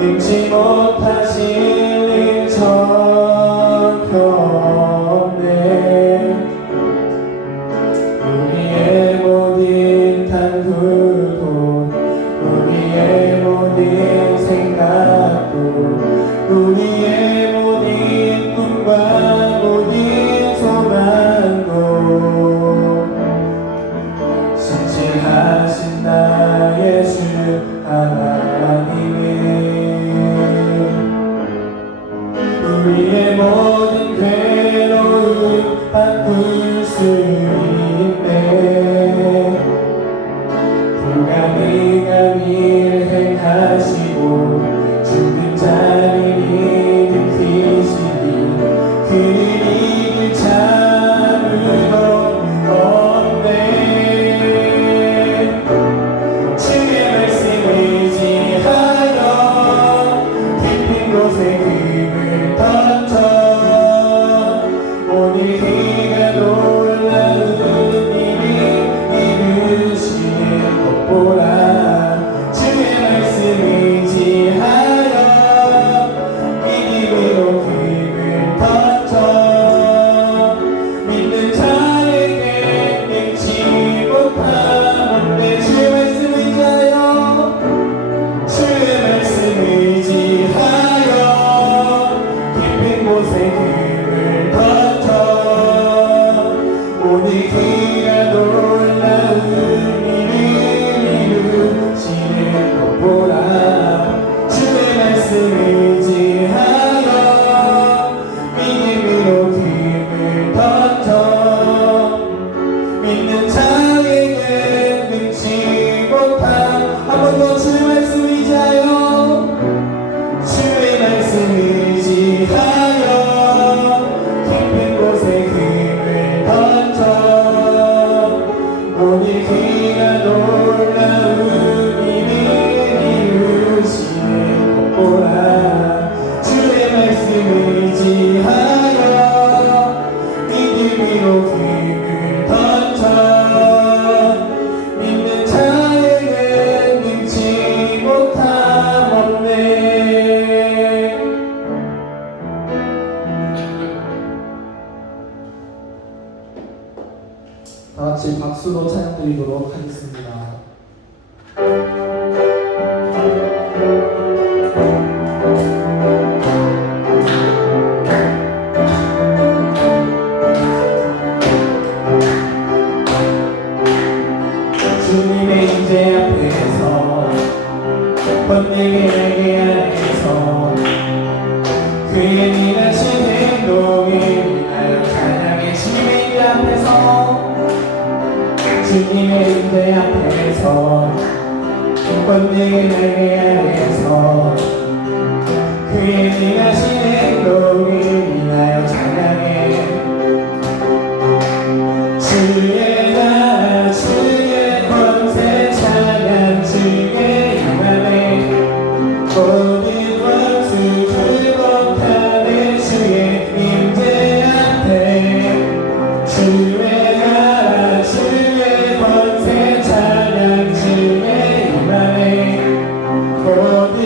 능치 못하실 일 전혀 없네. 우리의 모든 탐구도 우리의 모든 생각도 우리의 모든 꿈과 모든 소망도 신실하신 나의 주 하나님은 우리의 모든 괴로움 바꿀 수 있네. 불가능한 일 행하시고 죽은 자를 일으키시니 그를 이길 자는 없네. 주의 말씀 의지하여 깊은 곳에 금을 던져 오늘 그가 놀라운 일을 이루시는 것 보라. 주의 말씀 의지하여 믿음으로 금을 던져 믿는 자에게 능치 못함 없네. 주의 말씀 의지하여 주의 말씀 의지하여 깊은 곳에 금을 던져 오늘 그가 놀라운 일을 이루시는 것 보라. 주의 말씀 의지하여 믿음으로 금을 던져 믿는 자에게 능치 못함. 한 번 더 주의 말씀 의지하여 주의 말씀 의지하여 깊은 곳에 금을 던져 오늘 그가 놀라운 일을 이루시는 것 보라. 주의 말씀 의지하여 믿음으로 금을 던져 믿는 자에게 능치 못함 없네. 다 같이 박수로 찬양드리도록 하겠습니다. 주님의 임재 앞에서 번뇌의 날개 아래서 그의 일하신 행동을 위하여 찬양해. 주님의 임재 앞에서 주님의 임재 앞에서 번뇌의 날개 아래서 그의 일하신 행동을 위하여 찬양해. 주의 나라 주의 권세 찬양 주의 임하네. 모든 원수 굴복하네. 주의 임재 앞에 주의 나라 주의 권세 찬양 주의 임하네. 모든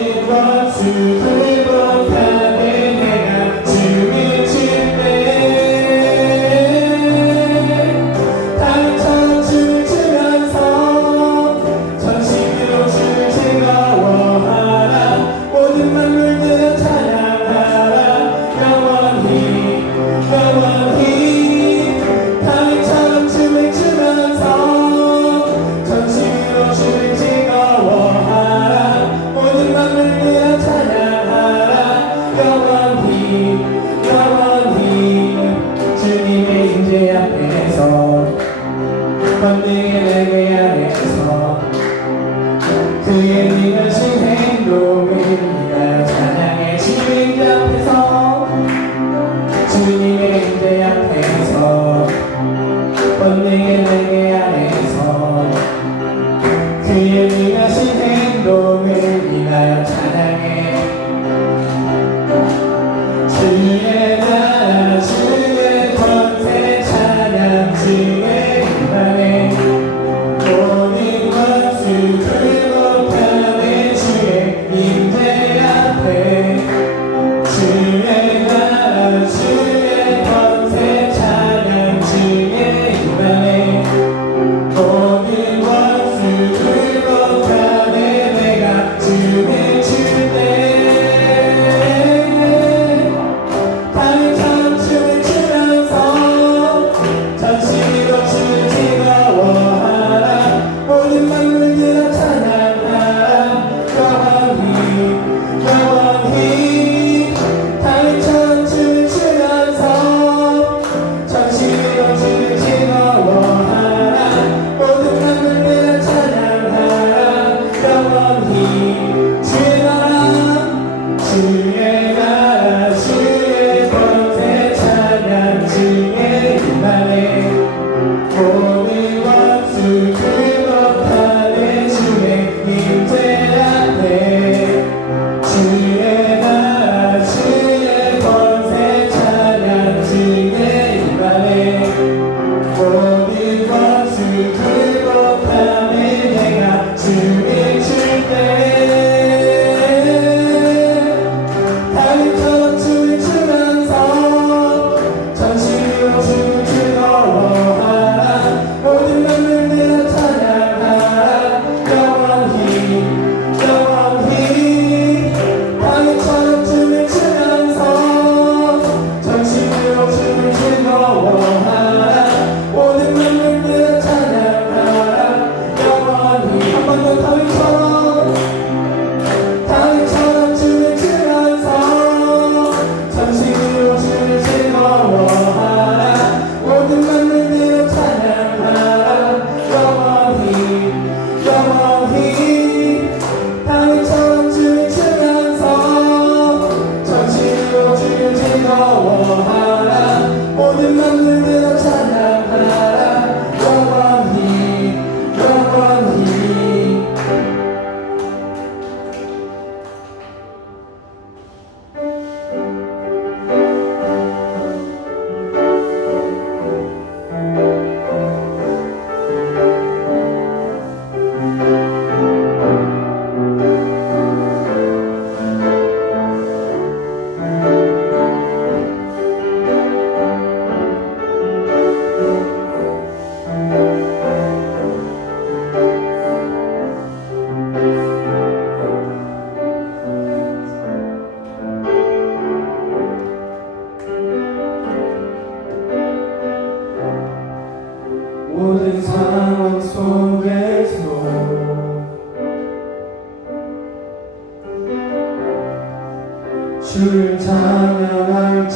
주를 찬양할지어다.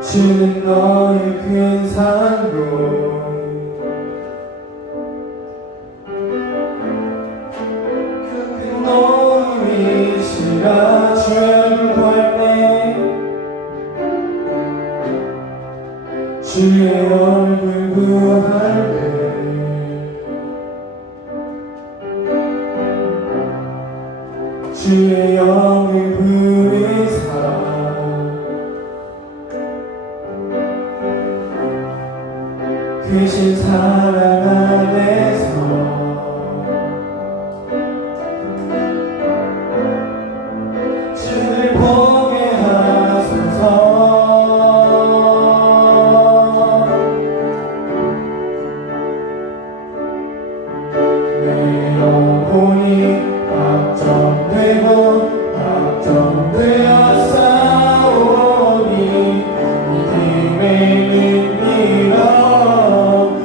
주는 너의 큰 산도 그 너음이시라. 주의 얼굴 구할 때 주의 얼굴 구할 때 주의 영을 부르사 크신 사랑 안에서 주를 보게 하소서. 내 영혼이 확정되고 확정되었사오니 믿음의 눈이로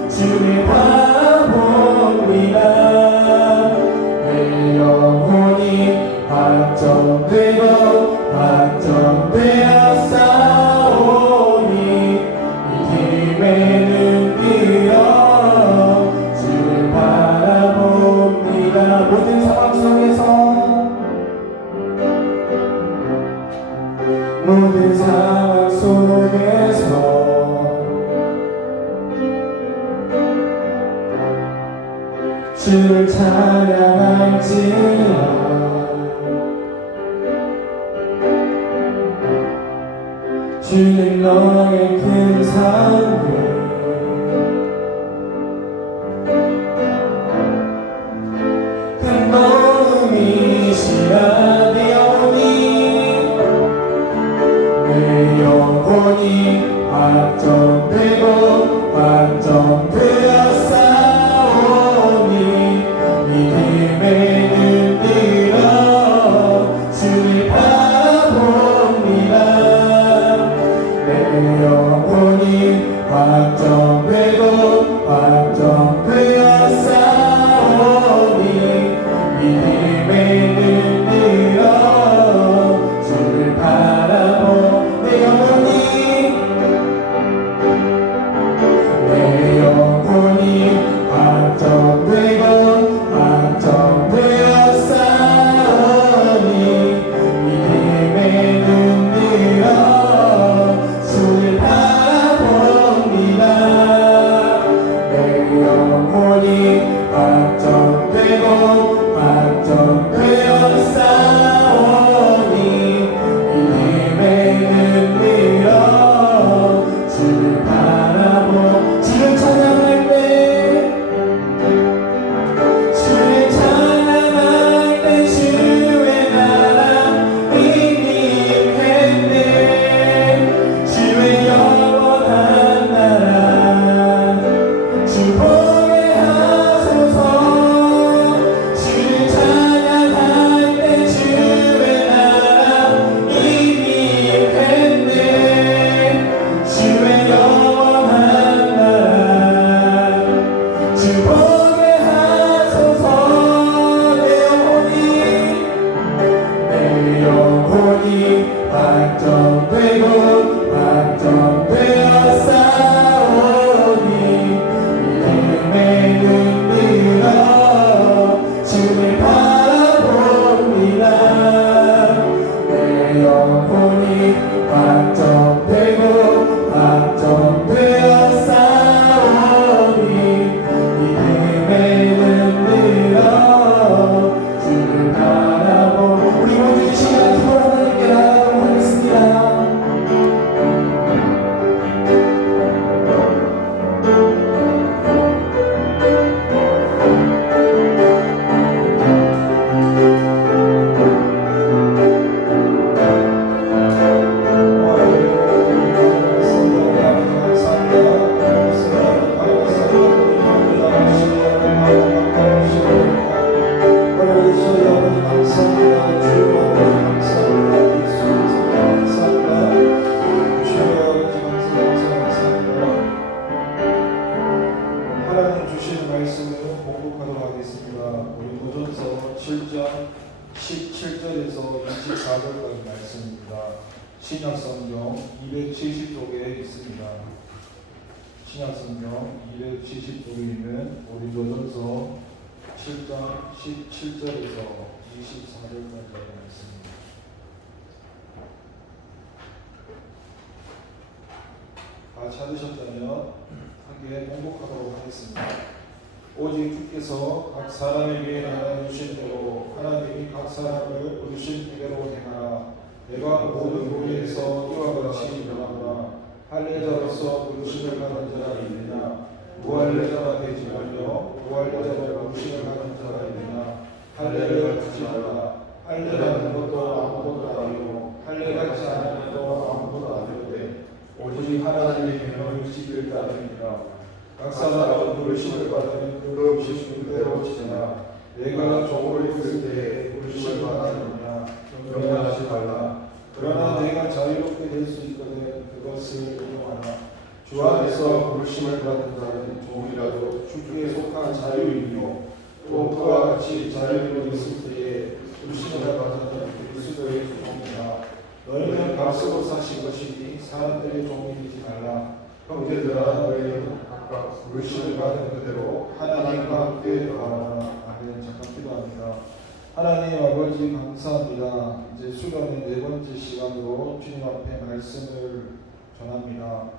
주를 바라봅니다. 내 영혼이 확정되고 확정되었사오니 믿음의 눈이로 주를 바라봅니다. 모든 상황 속에서 모든 상황 속에서 주를 찬양할지어다. 주는 너의 큰 산들 큰 너음이시라. 내 영혼이 확정되고 확정되었사오니 믿음의 눈으로 주를 바라봅니다. 내 영혼이 확정되고 확정되었사오니 믿음의 눈으로 주를 바라보. 내 영혼이 확정되고 확정되었사오니 믿음의 눈으로 주를 바라봅니다. 내 영혼이 확정되고 확정되었사오니 믿음의 눈으로 주를 바라보. 주를 찬양할 때 주의 나라 이미 임했네. 주의 영원한 나라 주 보게 하소서. 주신 말씀을 공독하도록 하겠습니다. 고린도전서 7장 17절에서 24절까지 말씀입니다. 신약성경 270쪽에 있습니다. 신약성경 270쪽에 있는 고린도전서 7장 17절에서 24절까지 말씀입니다. 다 찾으셨다면 함께 공독하도록 하겠습니다. 오직 주께서 각 사람에게 나눠주신 대로 하나님이 각 사람을 부르신 대로 행하라. 내가 모든 교회에서 이와 같이 일어나노라. 할례자로서 부르심을 받은 자가 있느냐? 무할례자가 되지 말며 무할례자로 부르심을 받은 자가 있느냐? 할례를 받지 말라. 할례라는 것도 아무것도 아니요 할례 같지 않은 것도 아무것도 아니오되 오직 하나님의 명령을 지킬 따름이니라. 각 사람은 부르심을 받으면 그 부르심대로 지내라. 내가 종을 있을 때에 부르심을 받았느냐? 명령하지 말라. 그러나 내가 자유롭게 될 수 있거든 그것을 인용하라. 주 안에서 부르심을 받은 자는 종이라도 주께 속한 자유이며 또 그와 같이 자유로 있을 때에 부르심을 받은 그리스도의 종이라. 너희는 값으로 사신 것이니 사람들의 종이 되지 말라. 형제들아 너희는 각각 부르심을 받은 그대로 하나님과 함께 나아가라. 아멘. 잠깐 기도합니다. 하나님 아버지 감사합니다. 이제 수련의 네 번째 시간으로 주님 앞에 말씀을 전합니다.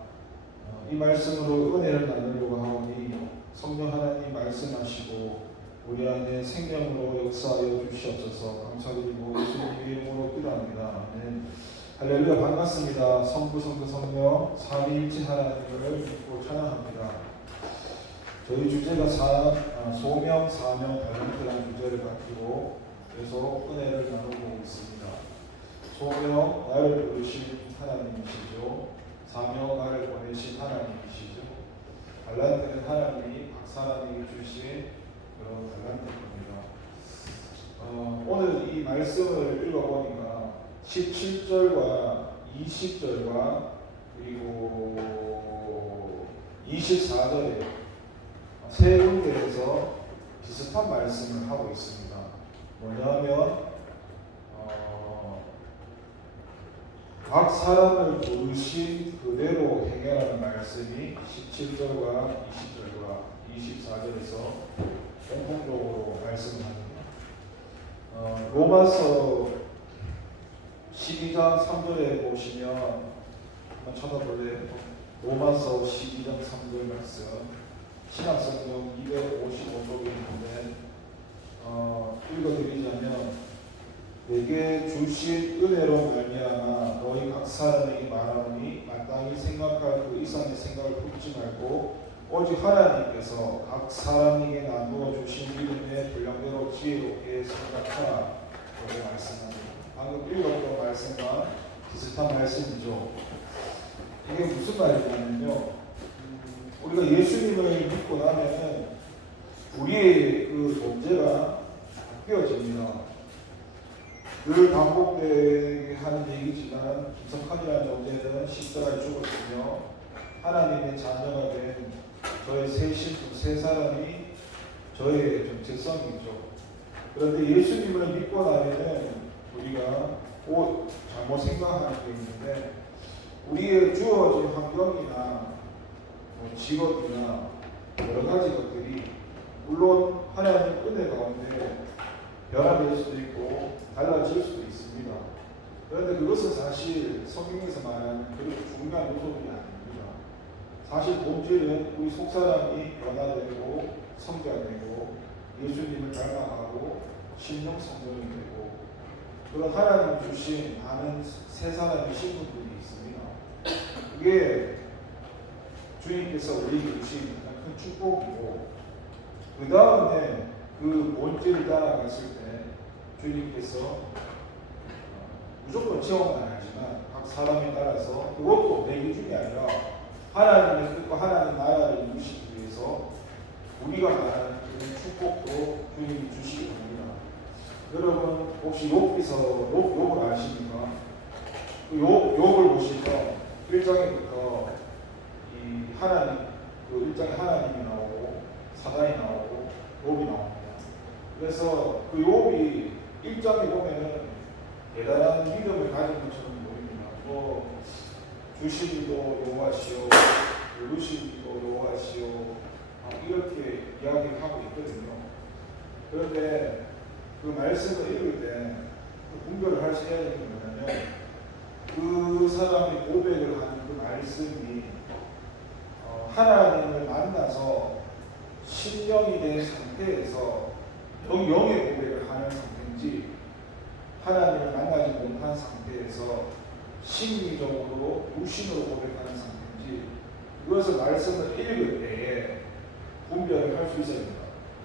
이 말씀으로 은혜를 나누려고 하오니 성령 하나님 말씀하시고 우리 안에 생명으로 역사하여 주시옵소서. 감사드리고 예수님 이름으로 기도합니다. 아멘. 할렐루야. 반갑습니다. 성부 성도 성령 삼위일체 하나님을 믿고 찬양합니다. 저희 주제가 소명, 사명, 달란트라는 주제를 가지고 계속 은혜를 나누고 있습니다. 소명, 나를 부르신 하나님이시죠. 사명, 나를 보내신 하나님이시죠. 달란트는 하나님이 각 사람에게 주신 그런 달란트입니다. 오늘 이 말씀을 읽어보니까 17절과 20절과 그리고 24절에 세 군데에서 비슷한 말씀을 하고 있습니다. 뭐냐면 각 사람을 부르신 그대로 행해라는 말씀이 17절과 20절과 24절에서 공통적으로 말씀합니다. 로마서 12장 3절에 보시면 한번 쳐다볼래요? 로마서 12장 3절 말씀 신약성경 255쪽에 있는데 읽어드리자면 내게 주신 은혜로 말미암아 너희 각 사람에게 말하노니 마땅히 생각할 그 이상의 생각을 품지 말고 오직 하나님께서 각 사람에게 나누어 주신 믿음의 분량대로 지혜롭게 생각하라 라고 말씀합니다. 방금 읽었던 말씀과 비슷한 말씀이죠. 이게 무슨 말이냐면요, 우리가 예수님을 믿고 나면은 우리의 그 존재가 바뀌어집니다. 늘 반복되게 하는 얘기지만 김석환이라는 존재는 십자가에 죽었으며 하나님의 자녀가 된 저의 새 신분, 새 사람이 저의 정체성이죠. 그런데 예수님을 믿고 나면은 우리가 잘못 생각하는 게 있는데 우리의 주어진 환경이나 직업이나 여러 가지 것들이 물론 하나님 은혜 가운데 변화될 수도 있고 달라질 수도 있습니다. 그런데 그것은 사실 성경에서 말하는 그렇게 중요한 요소들이 아닙니다. 사실 본질은 우리 속사람이 변화되고 성장되고 예수님을 닮아가고 신령 성장이 되고 그런 하나님 주신 많은 새 사람의 신분들이 있습니다. 그게 주님께서 우리에게 주신 가장 큰 축복이고 그 다음에 그 본질을 따라갔을 때 주님께서 무조건 지원은 아니지만 각 사람에 따라서 그것도 내 기준이 아니라 하나님의 뜻과 하나님 나라를 이루시기 위해서 우리가 말하는 그런 축복도 주님이 주시기 합니다. 여러분 혹시 욥을 아십니까? 그 욥을 보시면 1장에부터 이 하나님 그 1장에 하나님이 나오고 사단이 나오고 욥이 나옵니다. 그래서 그 욥이 1장에 보면은 대단한 믿음을 가진 것처럼 보입니다. 뭐 주시기도 여호와시오, 누르시기도 여호와시오, 이렇게 이야기를 하고 있거든요. 그런데 그 말씀을 읽을 때 분별을 할 수 있는 게 뭐냐면 그 사람이 고백을 하는 그 말씀이 하나님을 만나서 신령이 된 상태에서 영의 고백을 하는 상태인지 하나님을 만나지 못한 상태에서 심리적으로 무신으로 고백하는 상태인지 그것을 말씀을 읽을 때에 분별을 할 수 있어야 됩니다.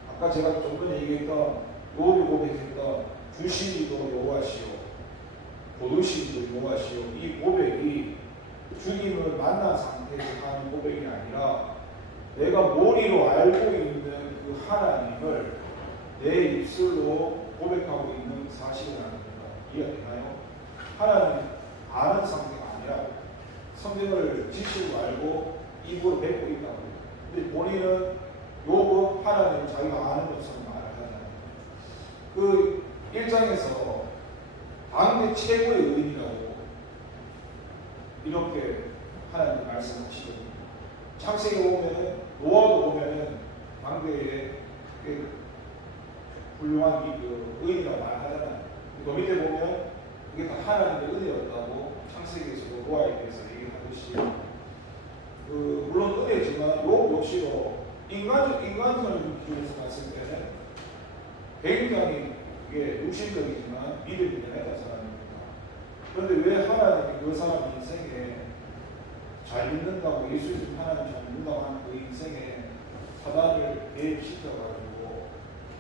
아까 제가 좀 전에 얘기했던 욥이 고백했던 주시기도 여호와시오, 보르시기도 여호와시오, 이 고백이 주님을 만난 상태에서 하는 고백이 아니라 내가 머리로 알고 있는 그 하나님을 내 입술로 고백하고 있는 사실이라는 겁니다. 이해되나요? 하나님 아는 상태가 아니라 성경을 지식으로 알고 입으로 뱉고 있다고 해요. 근데 본인은 욥은 하나님을 자기가 아는 것처럼 말을 하잖아요. 그 1장에서 당대 최고의 의인이라고 이렇게 하나님 말씀하시거든요. 창세기 보면은 노아도 보면은 당대의 훌륭한 의인이라고 말하잖아요. 그 밑에 보면 그게 다 하나님의 은혜였다고 창세기에서도 노아에 대해서 얘기하듯이 물론 은혜지만 욥 역시도 인간적인 기준에서 봤을 때는 굉장히 이게 육신적이지만 믿음이 대단한 사람입니다. 그런데 왜 하나님이 그 사람 인생에 잘 믿는다고 예수님 하나님 잘 믿는다고 하는 그 인생에 사단을 개입시켜가지고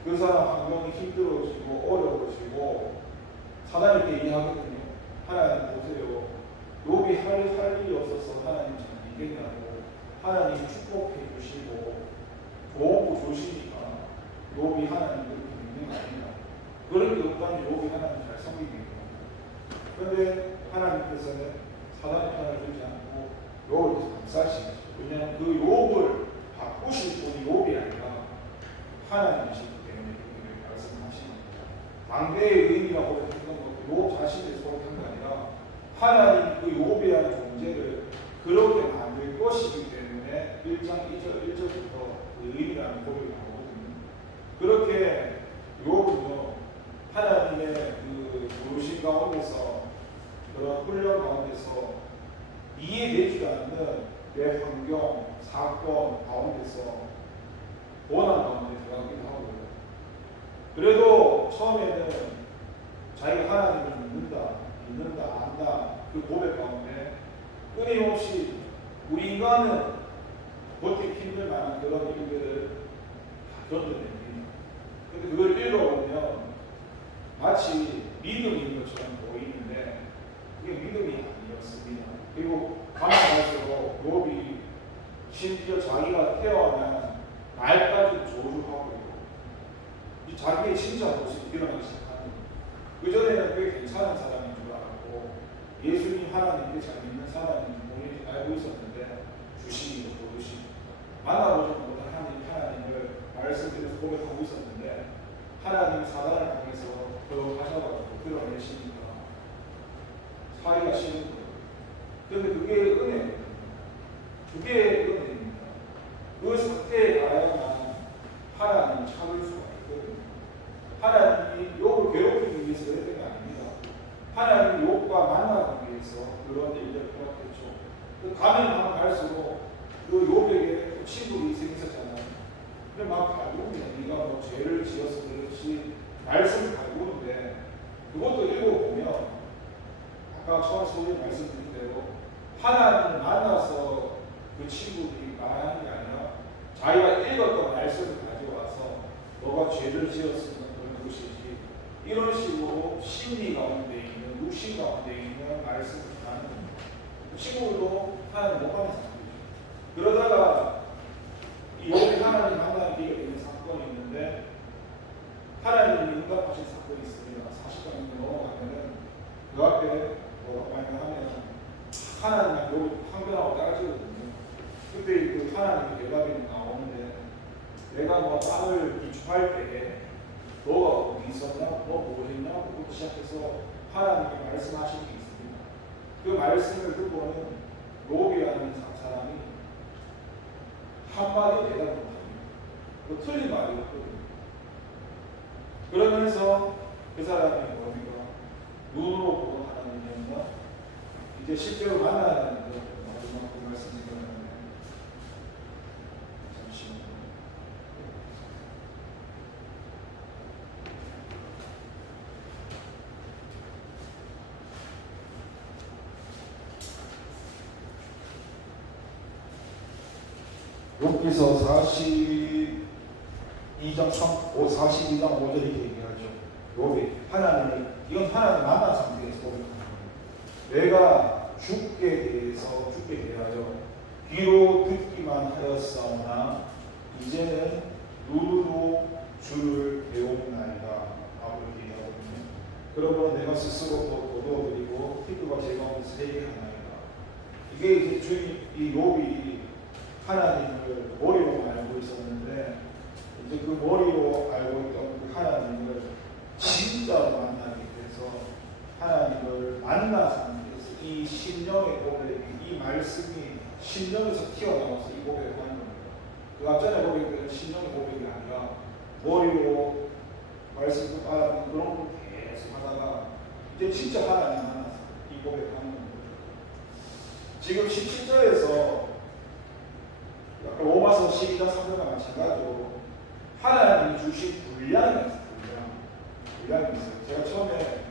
그 사람 환경이 힘들어지고 어려워지고 사단이 이렇게 얘기하거든요. 하나님 보세요. 욥이 할 일이 없어서 하나님 잘 믿겠냐고 하나님 축복해 주시고 좋은 거 주시니까 욥이 하나님 그렇게 믿는 거 아니냐. 그런 게 없다면 욥이 하나님 잘 섬기겠고. 그런데 하나님께서는 사단의 편을 들지 않고 욥을 감싸시죠. 왜냐하면 그 욥을 바꾸실 분이 욥이 아니라 하나님이시기 때문에 그렇게 말씀하시는 겁니다. 당대의 의인이라고 했던 것도 욥 자신의 소속한 게 아니라 하나님 그 욥이라는 존재를 그렇게 만들 것이기 때문에 1장 1절부터 그 의인이라는 고백이 나오거든요. 그렇게 욥은요 하나님의 그 부르심 가운데서 그런 훈련 가운데서 이해되지 않는 내 환경, 사건 가운데서 고난 가운데 들어가기도 하고요. 그래도 처음에는 자기가 하나님을 믿는다, 안다 그 고백 가운데 끊임없이 우리 인간은 버티기 힘들 만한 그런 일들을 다 견뎌냅니다. 근데 그걸 읽어보면 마치 믿음이 있는 것처럼 보이는데 그게 믿음이 아니었습니다. 그리고 가만 갈수록 욥이 심지어 자기가 태어난 날까지 조주하고 있고 자기의 진짜 모습이 드러나기 시작하는 그전에는 꽤 괜찮은 사람인 줄 알았고 예수님 하나님께 잘 믿는 사람인 줄 알고 있었는데 주시기도 보듯이 만나보지 못한 하나님을 말씀드려서 고백하고 있었는데 하나님 사단을 향해서 하셔가지고 드러내시니까 사이가 싫은 거예요. 그런데 그게 은혜예요. 그게 은혜입니다. 그 상태에 가야만 하나님이 참을 수가 있거든요. 하나님이 욥을 괴롭히기 위해서 그랬던 게 아닙니다. 하나님이 욥과 만나기 위해서 그런 일들을 허락했죠. 가면 갈수록 그 욥에게 친구들이 생겼잖아요. 근데 막 갈굽니다. 네가 뭐 죄를 지어서 그렇지 말씀을 갈구는데 그것도 읽어보면 아까 처음 소위 말씀드린 대로 하나님을 만나서 그 친구들이 말하는 게 아니라 자기가 읽었던 말씀을 가져와서 너가 죄를 지었으면 그런 것이지 이런 식으로 심리 가운데 있는 육신 가운데 있는 말씀을 하는 겁니다. 그 친구들도 하나님 못 받는 상태죠. 그러다가 이 욥이 하나님 만나게 되는 사건이 있는데 하나님이 응답하신 사건이 있습니다. 40장 넘어가면은 그 앞에 뭐라고 하면 하나님이 욥을 판결하고 따라지거든요. 그때 그 하나님의 대답이 나오는데 내가 뭐 땅을 기초할 때 너가 어디 있었냐, 너 뭐 했냐, 그부터 시작해서 하나님이 말씀하신 게 있습니다. 그 말씀을 듣고는 욥이라는 사람이 한마디 대답 못합니다. 그 틀린 말이 없거든요. 그러면서 그 사람이 뭡니까? 눈으로 보고 하나님이었나? 이제 실제로 만나는 마지막 그 말씀 생각나네. 잠시만요. 욥기서 42장 5절 이렇게 얘기하죠. 욥이 하나님이 이건 하나님 만난 상태에서 고백하는 거예요. 내가 죽게 대하여 귀로 듣기만 하였사오나 이제는 눈으로 주를 배우나이다. 라고 얘기하거든요. 그러므로 내가 스스로 거두어드리고 피부가 제 가운데서 회개하나이다. 이게 이제 주인 이 욥이 하나님을 머리로 알고 있었는데 이제 그 머리로 알고 있던 그 하나님을 진짜로 만나게 돼서 하나님을 만난 상태에서 이 심령의 고백, 이 말씀이 심령에서 튀어나와서 이 고백을 하는 겁니다. 그 앞전에 고백은 심령의 고백이 아니라 머리로 말씀을 따라하는 그런 걸 계속 하다가 이제 진짜 하나님 만나서 이 고백을 하는 겁니다. 지금 17절에서 로마서 12장 3절과 마찬가지로 하나님이 주신 분량이 있어요. 분량이 있어요. 제가 처음에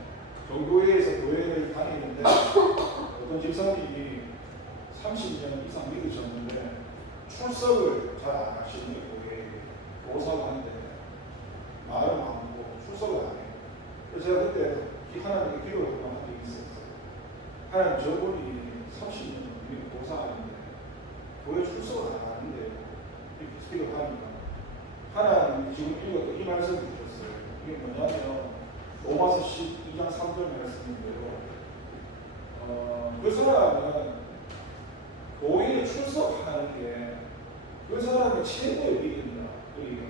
종교회에서 교회를 다니는데 어떤 집사님이 30년 이상 믿으셨는데 출석을 잘 안 하시는 교회에 교사가 하는데 말은 많고 출석을 안 해요. 그래서 제가 그때 하나님께 기도를 한 적이 있었어요. 하나님 저분이 30년 교사 아닌데 교회 출석을 안 하는데 이렇게 기도하니까 하나님이 지금 읽었던 이 말씀을 주셨어요. 이게 뭐냐면 로마서 12장 3절 말씀인데요. 그 사람은 교회에 출석하는 게 그 사람의 최고의 믿음이다. 그러니까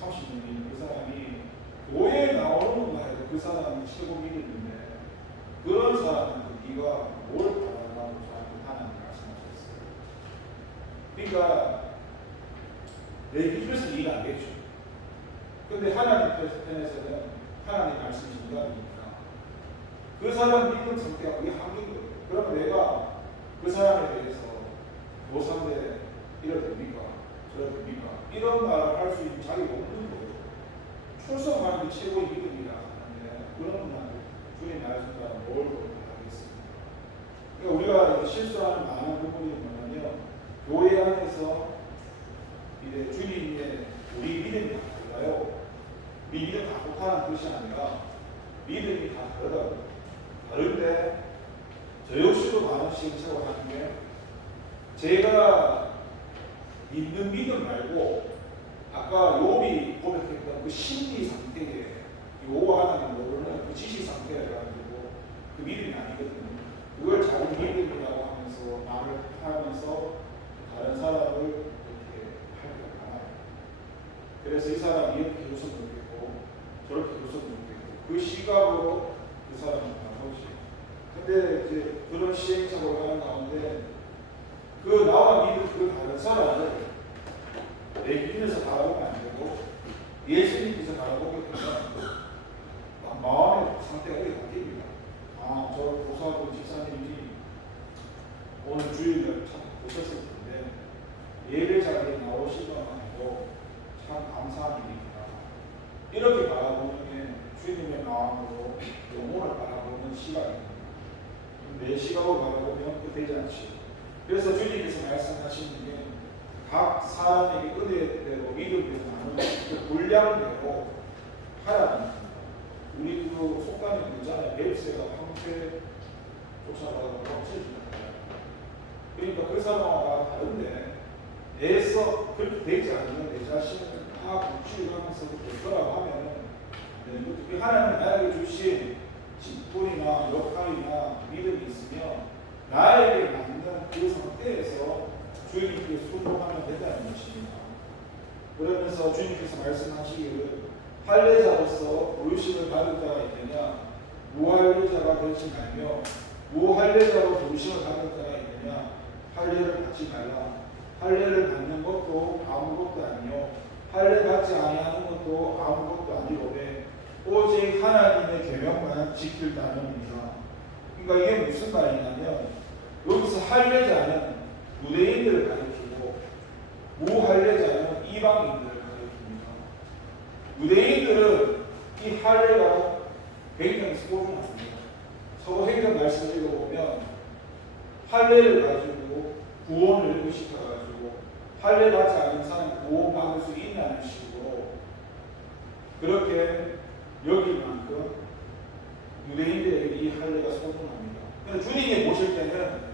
30년이 그 사람이 교회에 나오는 것만 해도 그 사람이 최고 믿음인데 그런 사람한테 네가 뭘 바라라고 저한테 하나님 말씀하셨어요. 그러니까 내 기준에서 이해가 안 되죠. 근데 하나님 편에서는 하나님 말씀이 인간이니까 그 사람 믿는 상태가 그게 한계인 거예요. 그럼 내가 그 사람에 대해서 노상대 이럴 됩니까? 저럴 됩니까? 이런 말을 할 수 있는 자리가 없는 거예요. 출석하는 게 최고의 믿음이라 하는데 그런 날 주님 말씀 따라 뭘 하겠습니까? 그러니까 우리가 실수하는 많은 부분이 뭐냐면 교회 안에서 이제 주님의 우리 믿음이 다 달라요. 우리 믿음 다 못하는 뜻이 아니라 믿음이 다 다르다고. 다른데 저 역시도 많은 시행착오를 하는 게 제가 믿는 믿음 말고 아까 욥이 고백했던 그 심리 상태에 여호와 하나님 모르는 그 지식 상태가 가지고 그 믿음이 아니거든요. 그걸 자기 믿음이라고 하면서 말을 하면서 다른 사람을 이렇게 하려고 하나요. 그래서 이 사람이 이렇게 해줬으면 좋겠고 저렇게 해줬으면 좋겠고 그 시각으로 그 사람이 나오지. 근데 이제 그런 시행착오를 하는 가운데 그 나와 믿는 그 다른 사람을 내 기준에서 바라보면 안 되고 예수님께서 바라보게 되면 마음의 상태가 이렇게 바뀝니다. 아, 저 보사하고 집사님이 오늘 주일날 참 보셨을 텐데 예배 자리에 나오시기만 해도 참 감사한 일입니다. 이렇게 바라보는 게 주님의 마음으로 영혼을 바라보는 시각입니다. 내 시각으로 바라보면 그 되지 않지. 그래서 주님께서 말씀하시는 게 각 사람에게 은혜대로 믿음대로 나누는 그 분량대로 하라는 우리 그 속담에 있잖아요. 맵새가 황폐 쫓아가다가 멈춰진다. 그러니까 그 사람과 다른데 애써 그렇게 되지 않으면 내 자신을 다 국치하면서 그거라고 하면은 하나님 나에게 주신 직분이나 역할이나 믿음이 있으면 나에게 맞는 그 상태에서 주님께 순종하면 된다는 것입니다. 그러면서 주님께서 말씀하시기를 할례자로서 부르심을 받은 자가 있느냐 무할례자가 되지 말며 무할례자로 부르심을 받은 자가 있느냐 할례를 받지 말라. 할례를 받는 것도 아무것도 아니요 할례 받지 아니하는 것도 아무것도 아니로되 오직 하나님의 계명만 지킬 따름이니라. 그러니까 이게 무슨 말이냐면 여기서 할례자는 유대인들을 가리키고 무할례자는 이방인들을 가리킵니다. 유대인들은 이 할례가 굉장히 소중합니다. 사도행전 말씀을 읽어보면 할례를 가지고 구원을 의식해가지고 할례 받지 않은 사람이 구원받을 수 있냐는 식으로 그렇게 여길 만큼 유대인들에게 이 할례가 소중합니다. 그런데 주님이 보실 때는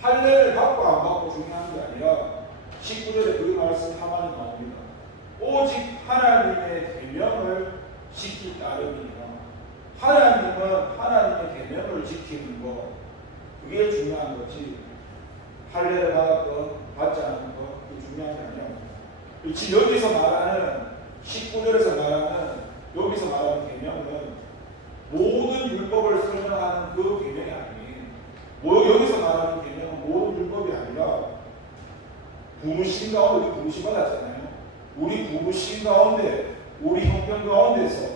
할례를 받고 안 받고 중요한 게 아니라 19절에 그 말씀 하나는 나옵니다. 오직 하나님의 계명을 지킬 따름이니라. 하나님은 하나님의 계명을 지키는 것 그게 중요한 거지 할례를 받았건 받지 않은 것 그게 중요한 게 아니야. 지금 여기서 말하는 19절에서 말하는 여기서 말하는 계명은 모든 율법을 설명하는 그 계명이 아닌 여기서 말하는 계명은 모든 율법이 아니라 부르심 가운데 우리 부르심 받았잖아요. 우리 부르심 가운데 우리 형편 가운데서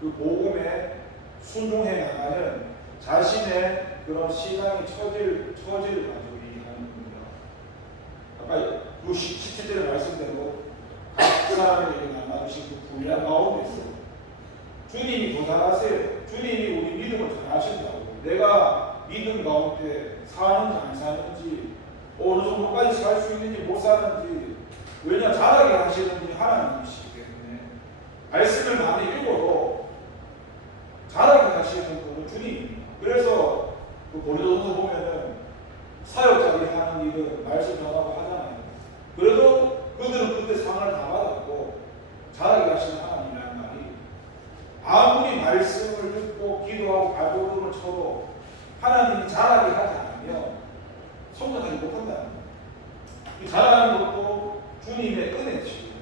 그 복음에 순종해 나가는 자신의 그런 신앙의 처지를 가지고 얘기하는 겁니다. 아까 그 17절의 말씀대로 각 사람에게 나눠주신 그 분량 가운데서 주님이 더 잘하세요. 주님이 우리 믿음을 전하신다고. 내가 믿음 가운데 사는지 안 사는지 어느 정도까지 살 수 있는지 못 사는지 왜냐 잘하게 하시는 분이 하나님이시기 때문에 말씀을 많이 읽어도 잘하게 하시는 분은 주님입니다. 그래서 그 고린도전서 보면은 사역자들이 하는 일은 말씀 전하고 하잖아요. 그래도 그들은 그때 상을 다 받았고 잘하게 하시는 하나님이라는 말이 아무리 말씀을 듣고 기도하고 발버둥을 쳐도 하나님이 잘하게 하지 않으면 성장하지 못한다는 거예요. 이 잘하는 것도 주님의 은혜지.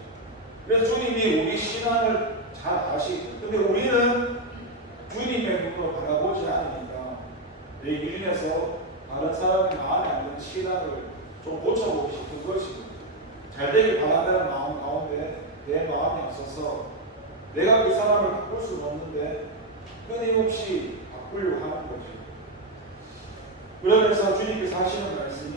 그래서 주님이 우리 신앙을 잘 아시고 근데 우리는 주님의 눈으로 바라보지 않으니까 내 인에서 다른 사람이 마음에 안 드는 신앙을 좀 고쳐보고 싶은 것이고 잘 되길 바란다는 마음 가운데 내 마음이 없어서 내가 그 사람을 바꿀 수는 없는데 끊임없이 바꾸려고 하는 거죠. 그러면서 주님께서 하시는 말씀이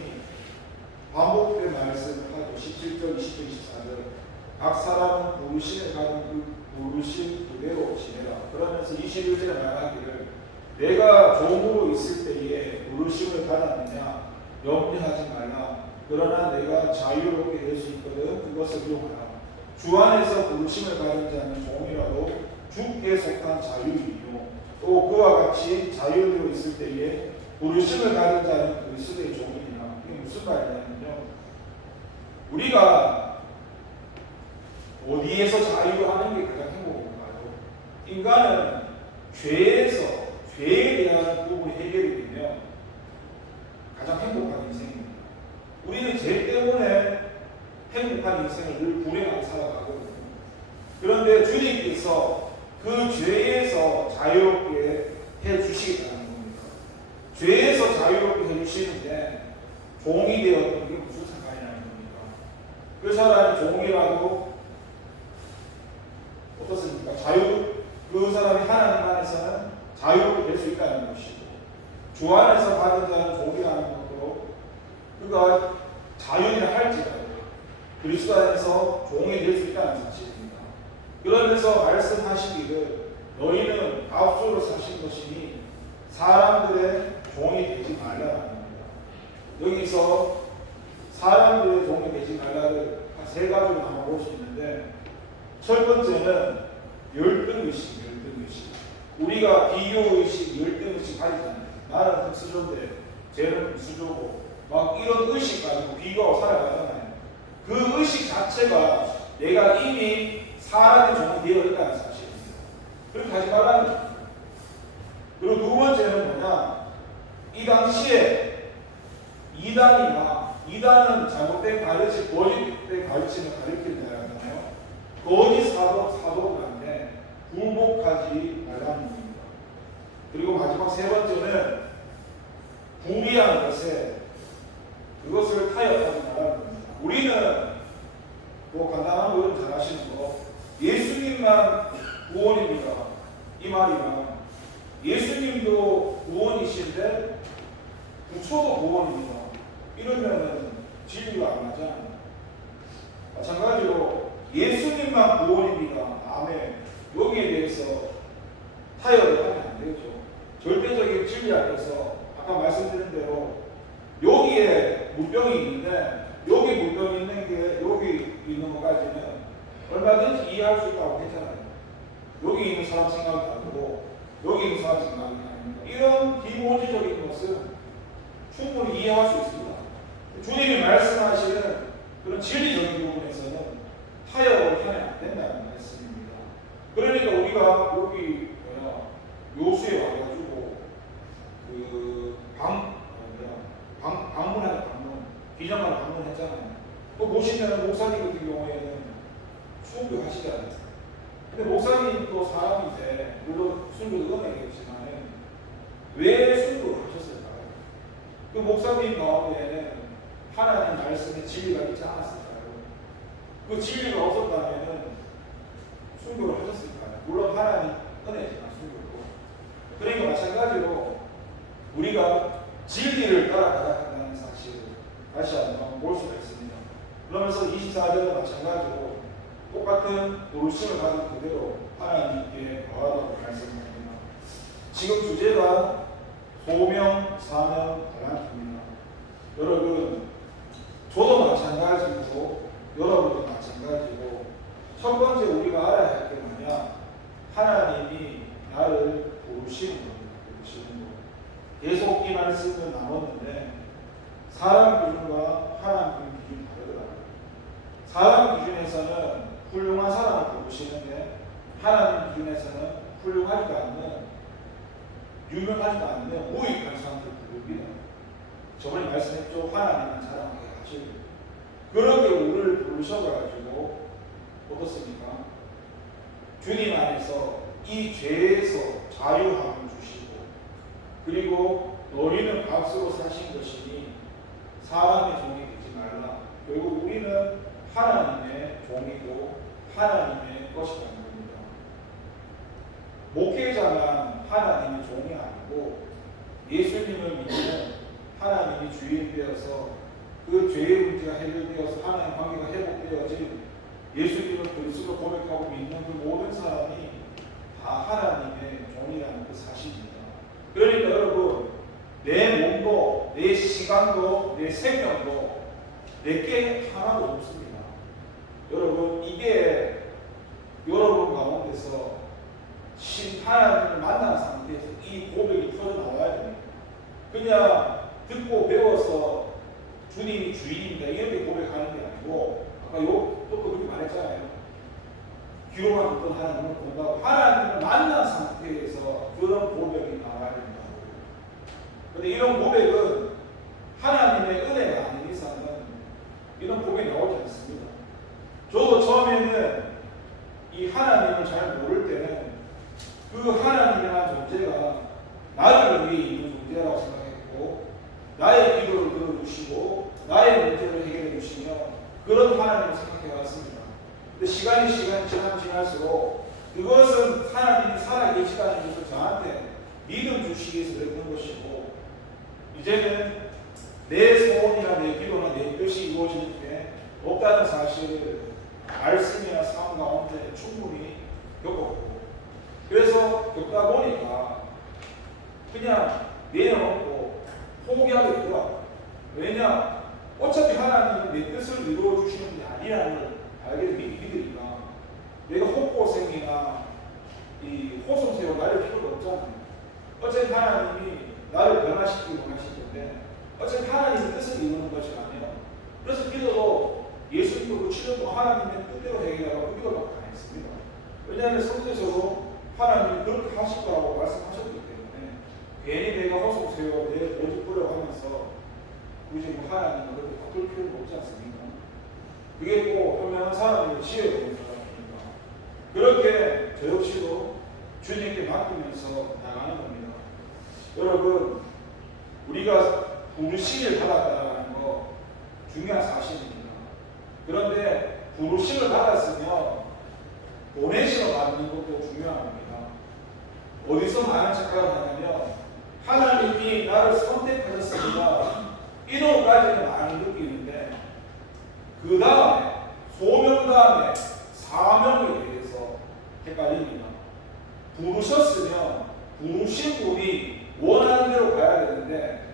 반복된 말씀을 하죠. 17절, 20절, 24절 각 사람은 부르심을 받은 그 부르심 그대로 지내라. 그러면서 21절에 말하기를 내가 종으로 있을 때에 부르심을 받았느냐 염려하지 말라. 그러나 내가 자유롭게 될 수 있거든 그것을 이용하라. 주 안에서 부르심을 받은 자는 종이라도 주께 속한 자유이요 또 그와 같이 자유로 있을 때에 부르심을 받은 자는 그리스도의 종이니라. 이게 무슨 말이냐면요 우리가 어디에서 자유하는 게 가장 행복한가요? 인간은 죄에 대한 부분이 해결이 되면 가장 행복한 인생입니다. 우리는 죄 때문에 행복한 인생을 늘 불행하게 살아가거든요. 그런데 주님께서 그 죄에서 자유롭게 해주시겠다는 겁니다. 죄에서 자유롭게 해주시는데 종이 되었던 게 무슨 상관이라는 겁니까? 그 사람이 종이라도 어떻습니까? 그 사람이 하나님 안에서는 자유롭게 될 수 있다는 것이고 주 안에서 받은 자는 종이라는 것도 그가 자유이라 할지라도 그리스도 안에서 종이 될 수 있다는 사실입니다. 그러면서 말씀하시기를 너희는 앞서로 사신 것이니 사람들의 종이 되지 말라는 겁니다. 여기서 사람들의 종이 되지 말라를 한 세 가지로 나눠볼 수 있는데 첫 번째는 열등의식. 우리가 비교의식, 열등의식 가지잖아요. 나는 흑수저인데 쟤는 수저고 막 이런 의식 가지고 비교하고 살아가잖아요. 그 의식 자체가 내가 이미 사람의 종이 되어 있다는 사실입니다. 그렇게 하지 말라는 거예요. 그리고 두 번째는 뭐냐, 이 당시에 이단은 잘못된 가르침, 거짓된 가르침을 가르치는 자잖아요. 거짓 사도들한테 굴복하지 말라는 겁니다. 그리고 마지막 세 번째는 부귀한 것에 그것을 타협하지 말라는 겁니다. 우리는 뭐 간단한 거 잘 아시는 거 예수님만 구원입니다. 이 말이면 예수님도 구원이신데 부처도 구원입니다. 이러면은 진리가 안 맞잖아요. 마찬가지로 예수님만 구원입니다. 아멘. 여기에 대해서 타협을 하면 안 되죠. 절대적인 진리 앞에서 아까 말씀드린 대로 여기에 물병이 있는데 여기 물병이 있는 게 여기 있는 것까지는 얼마든지 이해할 수 있다고 했잖아요. 여기 있는 사람 생각이 다르고 여기 있는 사람 생각이 다릅니다. 이런 기본적인 것은 충분히 이해할 수 있습니다. 주님이 말씀하시는 그런 진리적인 부분에서는 타협을 하면 안 된다는 말씀입니다. 그러니까 우리가 여기 요수에 와가지고 비전만 방문했잖아요. 또 보시면 목사님 같은 경우에는 수업도 하시잖아요. 근데 목사님도 사람인데 물론 순교도 은혜겠지만 왜 순교를 하셨을까요? 그 목사님 가운데에는 하나님 말씀의 진리가 있지 않았을까요? 그 진리가 없었다면 순교를 하셨을까요? 물론 하나님 은혜지만 순교도. 그러니까 마찬가지로 우리가 진리를 따라가야 한다는 사실을 다시 한번 볼 수가 있습니다. 그러면서 24절은 마찬가지로 똑같은 부르심을 가진 그대로 하나님께 구하라고 말씀합니다. 지금 주제가 소명, 사명, 달란트입니다. 여러분, 저도 마찬가지고 여러분도 마찬가지고 첫 번째 우리가 알아야 할 게 뭐냐? 하나님이 나를 부르시는 겁니다. 부르시는 거. 계속 이 말씀을 나눴는데 사람 기준과 하나님 기준이 다르더라고요. 사람 기준에서는 훌륭한 사람을 부르시는데 하나님 기준에서는 훌륭하지도 않는 유명하지도 않는 우익한 사람들을 부릅니다. 저번에 말씀했죠. 하나님만 자랑하게 하시고 그렇게 우리를 부르셔가지고 어떻습니까? 주님 안에서 이 죄에서 자유함을 주시고 그리고 너희는 값으로 사신 것이니 사람의 종이 되지 말라. 결국 우리는 하나님의 종이고 하나님의 것이라는 겁니다. 목회자만 하나님의 종이 아니고 예수님을 믿는 하나님이 주인 되어서 그 죄의 문제가 해결되어서 하나님 관계가 회복되어진 예수님을 그리스도로 고백하고 믿는 그 모든 사람이 다 하나님의 종이라는 그 사실입니다. 그러니까 여러분 내 몸도 내 시간도 내 생명도 내게 하나도 없습니다. 여러분 이게 여러분 가운데서 하나님을 만난 상태에서 이 고백이 터져나와야 됩니다. 그냥 듣고 배워서 주님이 주인입니다 이렇게 고백하는 게 아니고 아까 또 그렇게 말했잖아요. 귀로만 듣던 하나님을 본다고 하나님을 만난 상태에서 그런 고백이 나와야 된다고. 그런데 이런 고백은 하나님의 은혜가 아닌 이상은 이런 고백이 나오지 않습니다. 저도 처음에는 이 하나님을 잘 모를 때는 그 하나님이라는 존재가 나를 위해 있는 존재라고 생각했고 나의 기도를 들어주시고 나의 문제를 해결해 주시며 그런 하나님을 생각해 왔습니다. 근데 시간이 지날수록 그것은 하나님이 살아계시다는 것을 저한테 믿음 주시기 위해서 그랬던 것이고 이제는 내 소원이나 내 기도나 내 뜻이 이루어지는 게 없다는 사실을 말씀이나 삶 가운데 충분히 겪었고 그래서 겪다 보니까 그냥 내려놓고 포기하게 되더라고요. 왜냐? 어차피 하나님은 내 뜻을 이루어 주시는 게 아니라는 걸 알게 믿으니까 내가 헛고생이나 이 호송세워 나를 필요가 없잖아요. 어차피 하나님이 나를 변화시키고 원하실 텐데 어차피 하나님의 뜻을 이루는 것이 아니에요. 그래서 기도도 예수님도 그 7년 동안 하나님의 뜻대로 해결하고 그 기도밖에 안 했습니다. 왜냐하면 성경에서도 하나님이 그렇게 하실 거라고 말씀하셨기 때문에 괜히 내가 호송세워 내 모집 뿌려가면서 굳이 뭐 하나님을 그렇게 바꿀 필요가 없지 않습니까? 그게 꼭 현명한 사람을 지혜로운 사람입니다. 그렇게 저 역시도 주님께 맡기면서 나가는 겁니다. 여러분, 우리가 부르심을 받았다는 거 중요한 사실입니다. 그런데 부르심을 받았으면 보내심을 받는 것도 중요한 겁니다. 어디서 많은 착각을 하냐면 하나님이 나를 선택하셨습니다. 이런까지는 많이 느끼는데 그 다음에 소명 다음에 사명에 대해서 헷갈립니다. 부르셨으면 부르신 분이 원하는 대로 가야 되는데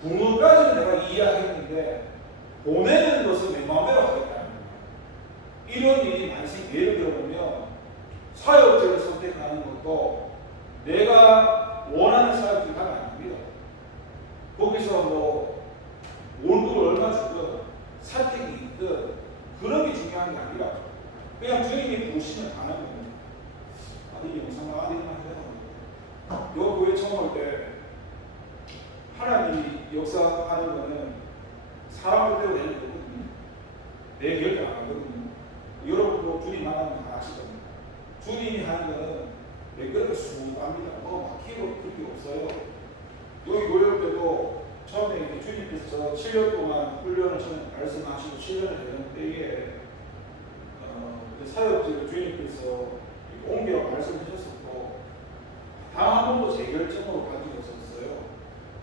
부르까지는 내가 이해하겠는데 보내는 것은 내 마음대로 하겠다. 이런 일이 많이 생겨요. 예를 들어보면 사역자를 선택하는 것도 내가 원하는 사역을 하면 안 됩니다. 거기서 뭐 월급을 얼마 주든 사택이 있든 그런 게 중요한 게 아니라 그냥 주님이 부르시면 가는 겁니다. 아니 영상 아니만 해도 요 교회 처음 올 때 하나님이 역사하는 거는 사람들대로 되는 거거든요. 내 결정 안 하거든요. 여러분도 주님 만나면 다 아시거든요. 주님이 하는 거는 왜 그렇게 수고합니다. 뭐 막히고 그렇게 없어요. 여기 교회 때도 처음에 주님께서 7년 동안 훈련을 처음에 말씀하시고 7년을 되는 때에 사역지를 주님께서 옮겨 말씀하셨었고 단 한 번도 제 결정으로 가지고 없었어요.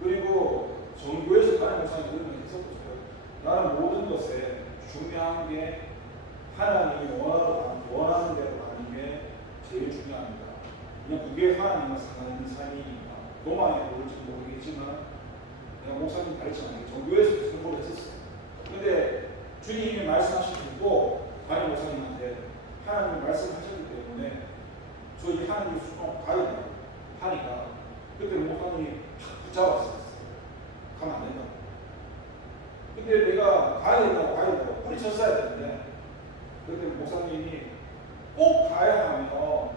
그리고 정교에서 다른 목사님 그런 했었거든요. 나는 모든 것에 중요한 게 하나님이 원하는 대로 가는 게 제일 중요합니다. 그냥 그게 하나님과 사는 삶이니까 도만에 모를지 모르겠지만 내가 목사님 가르쳤잖아요. 정교에서 선고를 했었어요. 근데 주님이 말씀하시고 다른 목사님한테 하나님이 말씀하셨기 때문에 저희 하나님 수종 가야 된다고 하니까 그때 목사님이 탁 붙잡았어요. 가면 안 된다고. 근데 내가 가야 된다고 뿌리쳤어야 되는데 그때 목사님이 꼭 가야 하면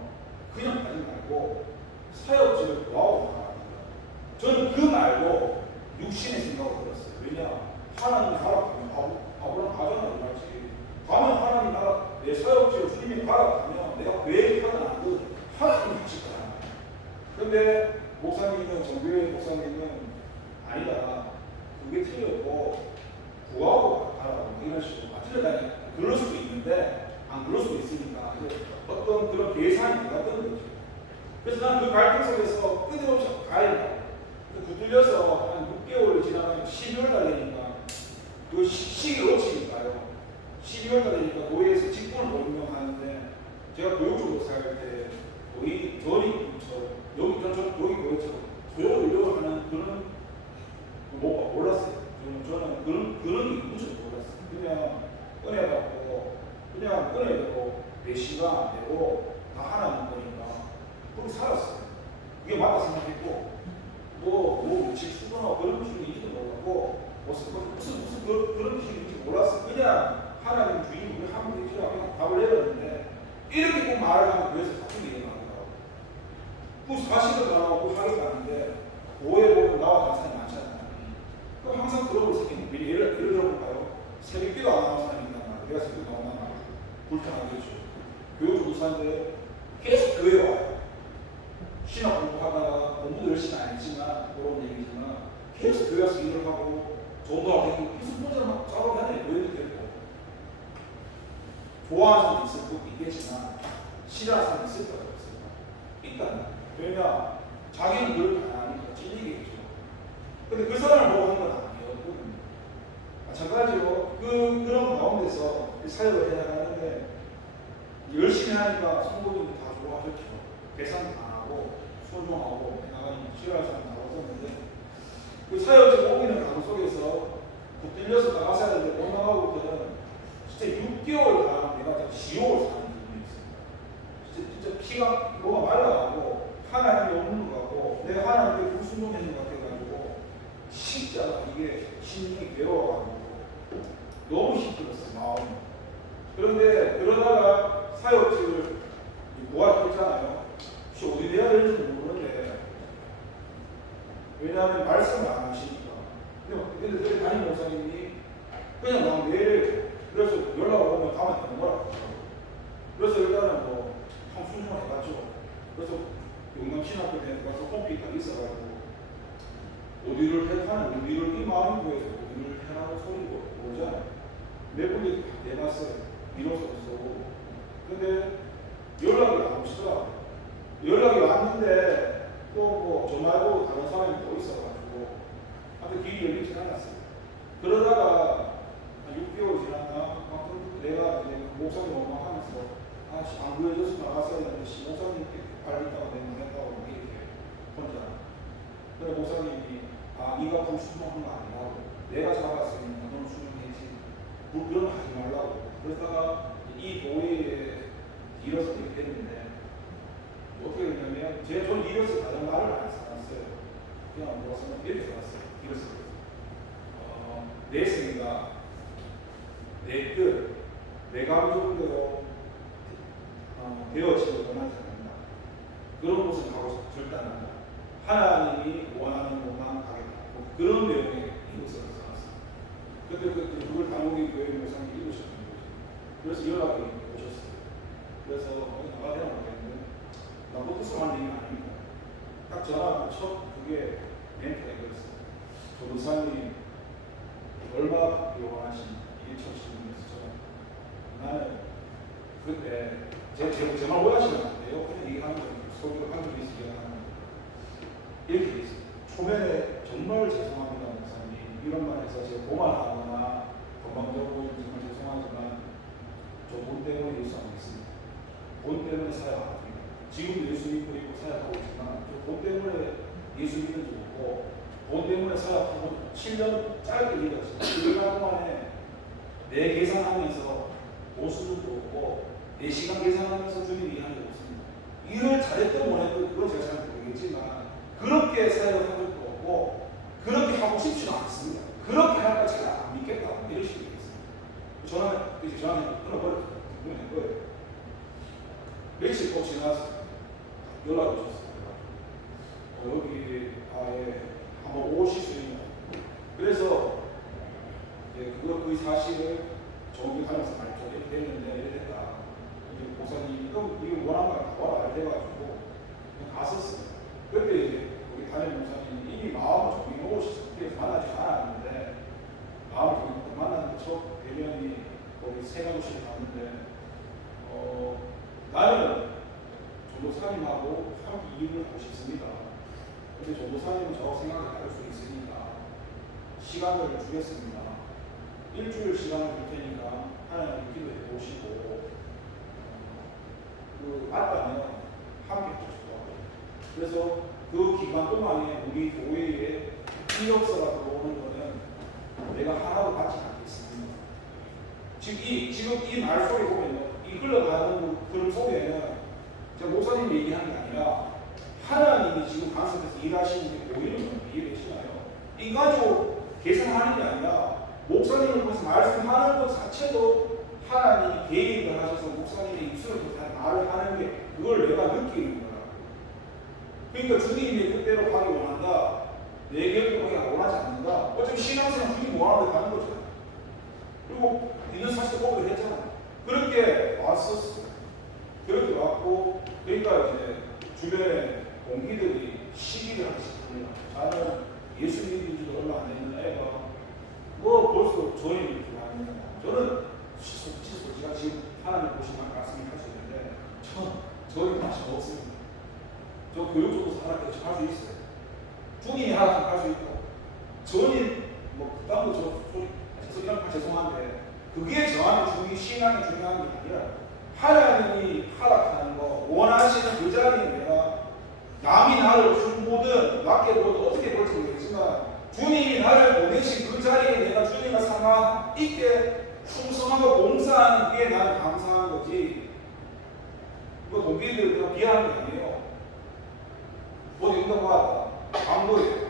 그냥 가지 말고 사역지를 구하고 가야 합니다. 저는 그 말도 육신의 생각을 들었어요. 왜냐? 하나님 가라하면 아브라함 가잖아요. 말지. 가면 하나님 나라 내 사역지를 주님이 가라하면 내가 계획하는 안 하나님 하실 거야. 근데 목사님은 정교회 목사님은 아니다. 그게 틀렸고 구하고 가라고 이런 식으로 틀렸다니 그럴 수도 있는데 안 그럴 수도 있으니까 어떤 그런 계산이 나왔던 거죠. 그래서 나는 그 갈등 속에서 끊임없이 가야 된다. 붙들려서 한 6개월을 지나가면 12월 달이니까 그 시기를 놓치니까요. 12월 달이니까 노예에서 직분을 임명하는데 제가 교육적으로 살 때 거의 저리 여기 교회처럼 교육을 하는 그런 뭐가 몰랐어요. 저는 그런 게 무척 몰랐어요. 그냥 은혜 받고 그냥 은혜대로 내 시간 내고 다 하나님 거니까 그렇게 살았어요. 그게 맞다 생각했고 뭐 직수도나 그런 뜻인지도 몰랐고 무슨 그런 뜻인지 몰랐어요. 그냥 하나님 주인 우리 하면 되지 그냥 답을 내렸는데 이렇게 꼭 말을 하면 교회에서 같은 일이 나오더라고요. 그 사실을 나오고 하게 가는데 교회 보면 나와 다른 사람이 많잖아요. 그럼 항상 그런 걸 생각해요. 예를 들어볼까요? 새벽기도 안 나오는 사람이 있단 말이에요. 내가 새벽 나오나 말이에요. 불편하겠죠. 교육 조사인데 계속 교회 와요. 신학 공부하다가 공부도 열심히 안 했지만 그런 얘기지만 계속 교회 와서 일을 하고 전도하고 계속 혼자 막 작업하는 교회도 되고 좋아하는 사람이 있을 것도 있겠지만 싫어하는 사람이 있을 거라고 했습니다. 일단 왜냐 자기는 그걸 다 아니까 찔리겠죠. 근데 그 사람을 보고 하는 건 아니었거든요. 마찬가지로 그런 가운데서 사역을 해나가는데 열심히 하니까 성도님들 다 좋아하셨죠. 계산도 안 하고 소중하고 해나가니까 싫어하는 사람 다 없었는데 그 사역지 옮기는 강 속에서 붙들려서 나가서야 되는데 못 나가고 있더니 진짜 6개월간 내가 지옥을 사는 기분이 있어요. 진짜 피가 뭐가 말라가고 하나님이 없는 것 같고 내가 하나님께 불순종했는 것 같아가지고 진짜 이게 심령이 괴로워가지고 너무 힘들었어요. 마음이. 그런데 그러다가 사역지를 구하셨잖아요. 혹시 어디 내야 될지 모르는데 왜냐하면 말씀을 안 하시니까. 근데 저희 담임 목사님이 그냥 막 매일 그래서 연락을 오면 가면 되는 거라고. 그래서 일단은 뭐 계획이 다 있어가지고 어디를 해하는 어디를 이 마음이 보여서 어디를 해라는 소리도 오잖아요. 몇 군데 내봤어요. 미로서도. 근데 연락이 안 오시더라고요. 연락이 왔는데 또 뭐 저 말고 다른 사람이 또 있어가지고 아무튼 길이 열리지 않았어요. 그러다가 한 6개월 지났나 내가 이제 목사님 원망하면서 안 구해줘서 나갔어야 되는데 목사님께 발렸다고 내가 이렇게 혼자. 그래 목사님이 네가 좀 수능한 거 아니라고 내가 잡았으니까 너는 수능했지. 그런 거 하지 말라고. 그러다가 이 교회에 이뤄서 이렇게 했는데 어떻게 됐냐면 저는 이뤄서 다른 말을 안 써놨어요. 그냥 뭐라서 이렇게 써놨어요. 이뤄서 내 생각, 내 뜻, 내 감정대로 되어지고 원하지 않는다. 그런 곳을 가고 절대 안 한다. 하나님이 원하는 곳만 가겠다. 그런 내용의 이것을 써놨어요. 근데 그걸 당국이 교회 목사님이 읽으셨던 거죠. 그래서 연락이 오셨어요. 그래서 나가 되나 모르겠는데 나도 뜻을 얘기는 아닙니다. 딱 전화 첫 그게 멘트가 이거였어요. 조도사님 얼마 받기 원하신 이게 첫 질문이었죠. 나는 그때 제말 오해하시면 안 돼요. 그냥 얘기하는 거 소개를 하는 게 있으면 이렇게 돼 있어요. 초면에 정말 죄송합니다 목사님 이런 말해서 제가 고만하거나 건방져고 정말 죄송하지만 저 돈 때문에 예수 안 믿습니다. 돈 때문에 사역 안 합니다. 지금도 예수 믿고 있고 사역하고 있지만 저 돈 때문에 예수 믿는 줄 없고 돈 때문에 사역하고 7년 짧게 믿었어요. 1년 동안에 내 계산하면서 보수도 없고 내 시간 계산하면서 주님이 일하는 게 없습니다. 일을 잘했던 못했던 그건 제가 잘 모르겠지만 그렇게 사역을 한 적도 없고 그렇게 하고 싶지도 않습니다. 그렇게 할까 제가 안 믿겠다고 이런 식으로 있습니다. 저는 끊어버렸어요. 며칠 꼭 지나서 연락이 오셨어요. 여기 한번 오실 수 있냐. 그래서 그 사실을 정기 하면서 말했죠. 이렇게 됐는데 이렇게 됐다. 이제 목사님 이거 원한 거 와라 해가지고 갔었어요. 그때 이제 우리 담임 목사님 이미 마음을 정리하고 싶어서 만나지 않았는데 마음을 정리하고 만났는데 첫 대면이 거기 세가구실에 갔는데 나는 조도사님하고 함께 일을 하고 싶습니다. 근데 조도사님은 저하고 생각이 다를 수 있으니까 시간을 주겠습니다. 일주일 시간을 줄 테니까 하나님 기도해 보시고 맞다면 함께 하고 싶어요. 그래서 그 기간 동안에 우리 교회에 이력서가 들어오는 거는 내가 하나도 받지 않겠습니다. 지금 이 말 속에 보면 이 흘러가는 그런 속에는 제가 목사님 얘기하는 게 아니라 하나님이 지금 간섭해서 일하시는 게 보이는 건 이해되시나요? 인간적으로 계산하는 게 아니라 목사님을 통해서 말씀하는 것 자체도 하나님이 계획을 하셔서 목사님의 입술을 통해서 말을 하는 게 그걸 내가 느끼는 거라고. 그러니까 주님이 그대로 가기 원한다. 내 계획을 가기 원하지 않는다. 어차피 신앙생활 주님이 원하는 데 가는 거죠. 그리고 있는 사실도 보고 했잖아. 그렇게 왔었어. 그렇게 왔고 그러니까 이제 주변에 동기들이 시기를 하나씩 합니다. 나는 예수 믿은 지도 얼마 안 됐는 애가 뭐 벌써 저희 이렇게 많이 있는 저는 제가 지금 하나님 보시면 말씀을 할 수 있는데 저희 맛이 없습니다. 저 교육적으로 살아서 할 수 있어요. 중인이 하나 할 수 있고 저는 뭐 그딴 거 이런 죄송한데 그게 저한테 신앙이 중요한 게 아니라 하나님이 허락하는 거 원하시는 그 자리에 내가 남이 나를 흉보든 낮게 보든 어떻게 볼지 모르겠지만 주님이 나를 보내신 그 자리에 내가 주님과 상관 있게 충성하고 봉사하는 게 나는 감사한 거지. 그 동기들 그냥 비하는 게 아니에요. 어디 응답받았다. 광고에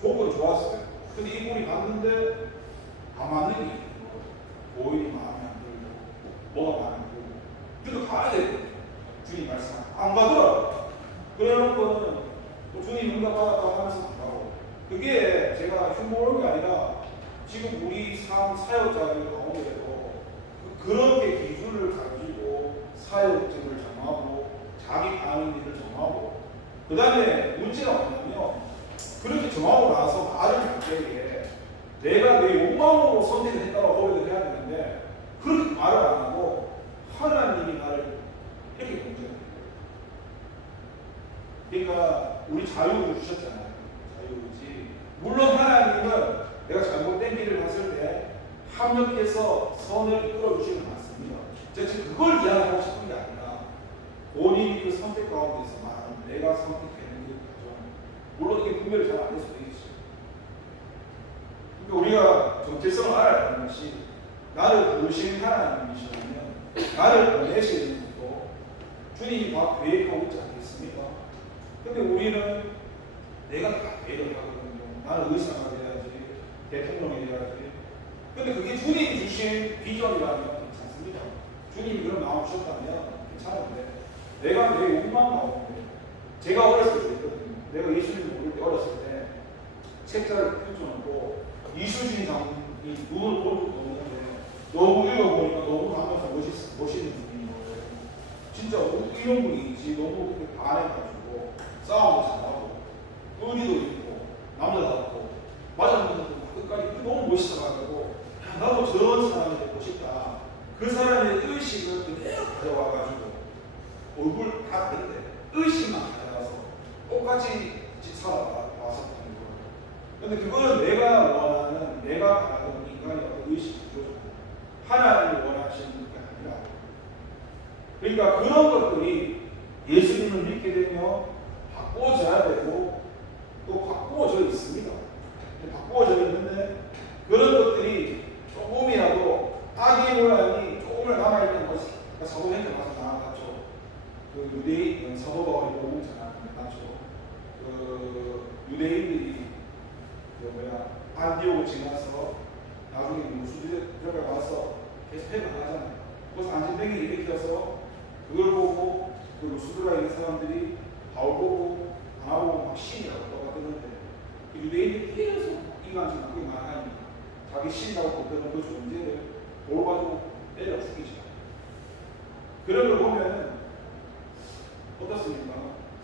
조건이 좋았어요. 근데 이분이 갔는데 안 맞는 게 있는 거예요. 오일이 마음에 안 들고 뭐가 마음에 안 들고 그래도 가야 돼. 주님 말씀 안 가더라고요. 그래놓고는 주님 응답받았다고 하면서 안 가고 그게 제가 흉보는 게 아니라 지금 우리 사역자들 가운데도 그렇게 기준을 가지고 사역직을 정하고 자기 가는 일을 정하고 그 다음에 문제가 뭐냐면 그렇게 정하고 나서 말을 할 때에 내가 내 욕망으로 선택을 했다고 고백을 해야 되는데 그렇게 말을 안 하고 하나님이 나를 이렇게 공개해요. 그러니까 우리 자유를 주셨잖아요. 자유의지. 물론 하나님은 내가 잘못된 길을 갔을 때 합력해서 선을 끌어주시는 것 같습니다. 제가 지금 그걸 이야기하고 싶은 게 아니라 본인이 그 선택 가운데서 말하는 내가 선택하는 그 과정, 물론 이게 분별이 잘 안 될 수도 있어요. 그러니까 우리가 정체성을 알아야 하는 것이 나를 부르신 하나님이시라면 나를 보내시는 것도 주님이 막 계획하고 있지 않겠습니까? 근데 우리는 내가 다 계획을 하거든요. 나는 의사가 돼야지, 대통령이 돼야지. 근데 그게 주님이 주신 비전이라면 괜찮습니다. 주님이 그런 마음 주셨다면 괜찮은데 내가 내 욕망 가운데 제가 어렸을 때 있거든요. 내가 예수님을 모를 때 어렸을 때 책자를 펼쳐놓고 이수진 장군이 눈을 볼 것도 없는데 너무 읽어보니까 너무 감동해서 멋있는 분인 거예요. 진짜 이런 분이지 너무 반해가지고 싸움도 잘하고 의리도 있고 남자답고 맞았는데 끝까지 너무 멋있어가지고 나도 저런 사람이 되고 싶다. 그 사람의 의식을 그대로 가져와가지고 얼굴 다 다른데 의식만 가져와서 똑같이 살아왔었다는 거예요. 근데 그거는 내가 원하는, 내가 바라는 인간의 어떤 의식 구조죠. 하나님이 원하시는 게 아니라. 그러니까 그런 것들이 예수님을 믿게 되면 바꾸어져야 되고 또 바꾸어져 있습니다. 바꾸어져 있는데 그런 것들이 조금이라도 악의 모양이 조금을 남아있는 것이 그러니까 사도행전 가서 나왔죠. 그 유대인 사도가 오고 나왔죠. 그 유대인들이 안디옥을 지나서 나중에 무수들에 와서 계속 회개를 하잖아요. 그래서 안진뱅이 일으켜서 그걸 보고 그 루스드라에 있는 사람들이 바울 보고 바나보고 막 신이라고 떠받드는데 그 유대인들이 계속 이간질 그게 말하니까 자기 신이라고 보던 그 존재를 돌 가지고 때려 죽이죠. 그런 걸 보면 어떻습니까?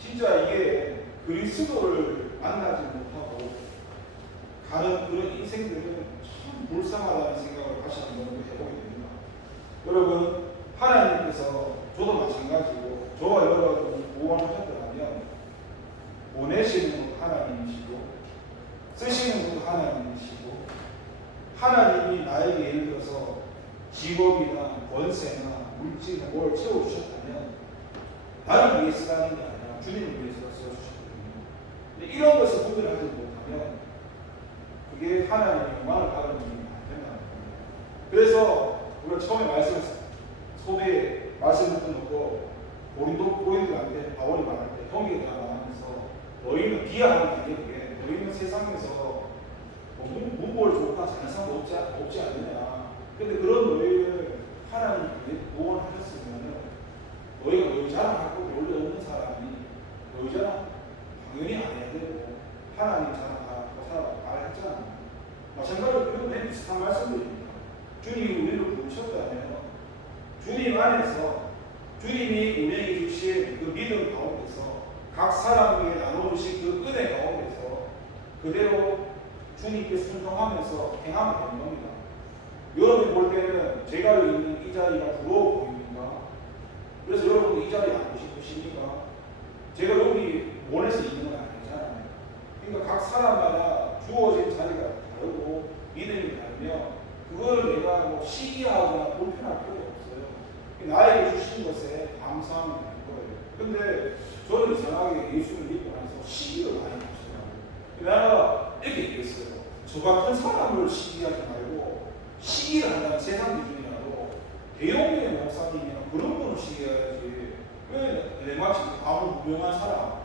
진짜 이게 그리스도를 만나지 못하고 가는 그런 인생들은 참 불쌍하다는 생각을 다시 한번 해보게 됩니다. 여러분, 하나님께서 저도 마찬가지고 저와 여러분이 구원하셨더라면 보내시는 분 하나님이시고 쓰시는 분 하나님이시고 하나님이 나에게 예를 들어서 직업이나 권세나 물질이나 뭘 채워주셨다면 나를 위해 쓰라는 게 아니라 주님을 위해서 써주셨거든요. 근데 이런 것을 구별하지 못하면 그게 하나님의 영광을 받는 일이 안 된다는 겁니다. 그래서 우리가 처음에 소개에 말씀을 듣고 고린도인들한테 바울이 말할 때 형제에 대한 말하면서 너희는 비하하는 게 아니게 너희는 세상에서 문벌 좋거나 잘하는 사람도 없지 않느냐. 근데 그런 너희를 하나님이 구원하셨으면 너희가 너희 자랑할 거 원래 없는 사람이 너희 자랑 당연히 안 해야 되고 하나님 자랑하고 살아가고 말했잖아요. 마찬가지로 그런 맨 비슷한 말씀들입니다. 주님이 우리를 부르셨다면 주님 안에서 주님이 우리에게 주신 그 믿음 가운데서 각 사람에게 나눠주신 그 은혜 가운데서 그대로 주님께 순종하면서 행하면 되는 겁니다. 여러분이 볼 때는 제가 있는 이 자리가 부러워 보입니까? 그래서 여러분 이 자리에 앉고 싶으십니까? 제가 여기 원해서 있는 건 아니잖아요. 그러니까 각 사람마다 주어진 자리가 다르고 믿음이 다르면 그걸 내가 뭐 시기하거나 불편할 필요가 없어요. 나에게 주신 것에 감사하면 되는 거예요. 근데 저는 이상하게 예수를 믿고 나서 시기를 많이 하시더라고요. 내가 이렇게 얘기했어요. 저 같은 사람을 시기하지 말고 시기를 한다는 세상 기준이라도 대형의 목사님이나 그런 분을 시기해야지. 왜 내 마치 아무 무명한 사람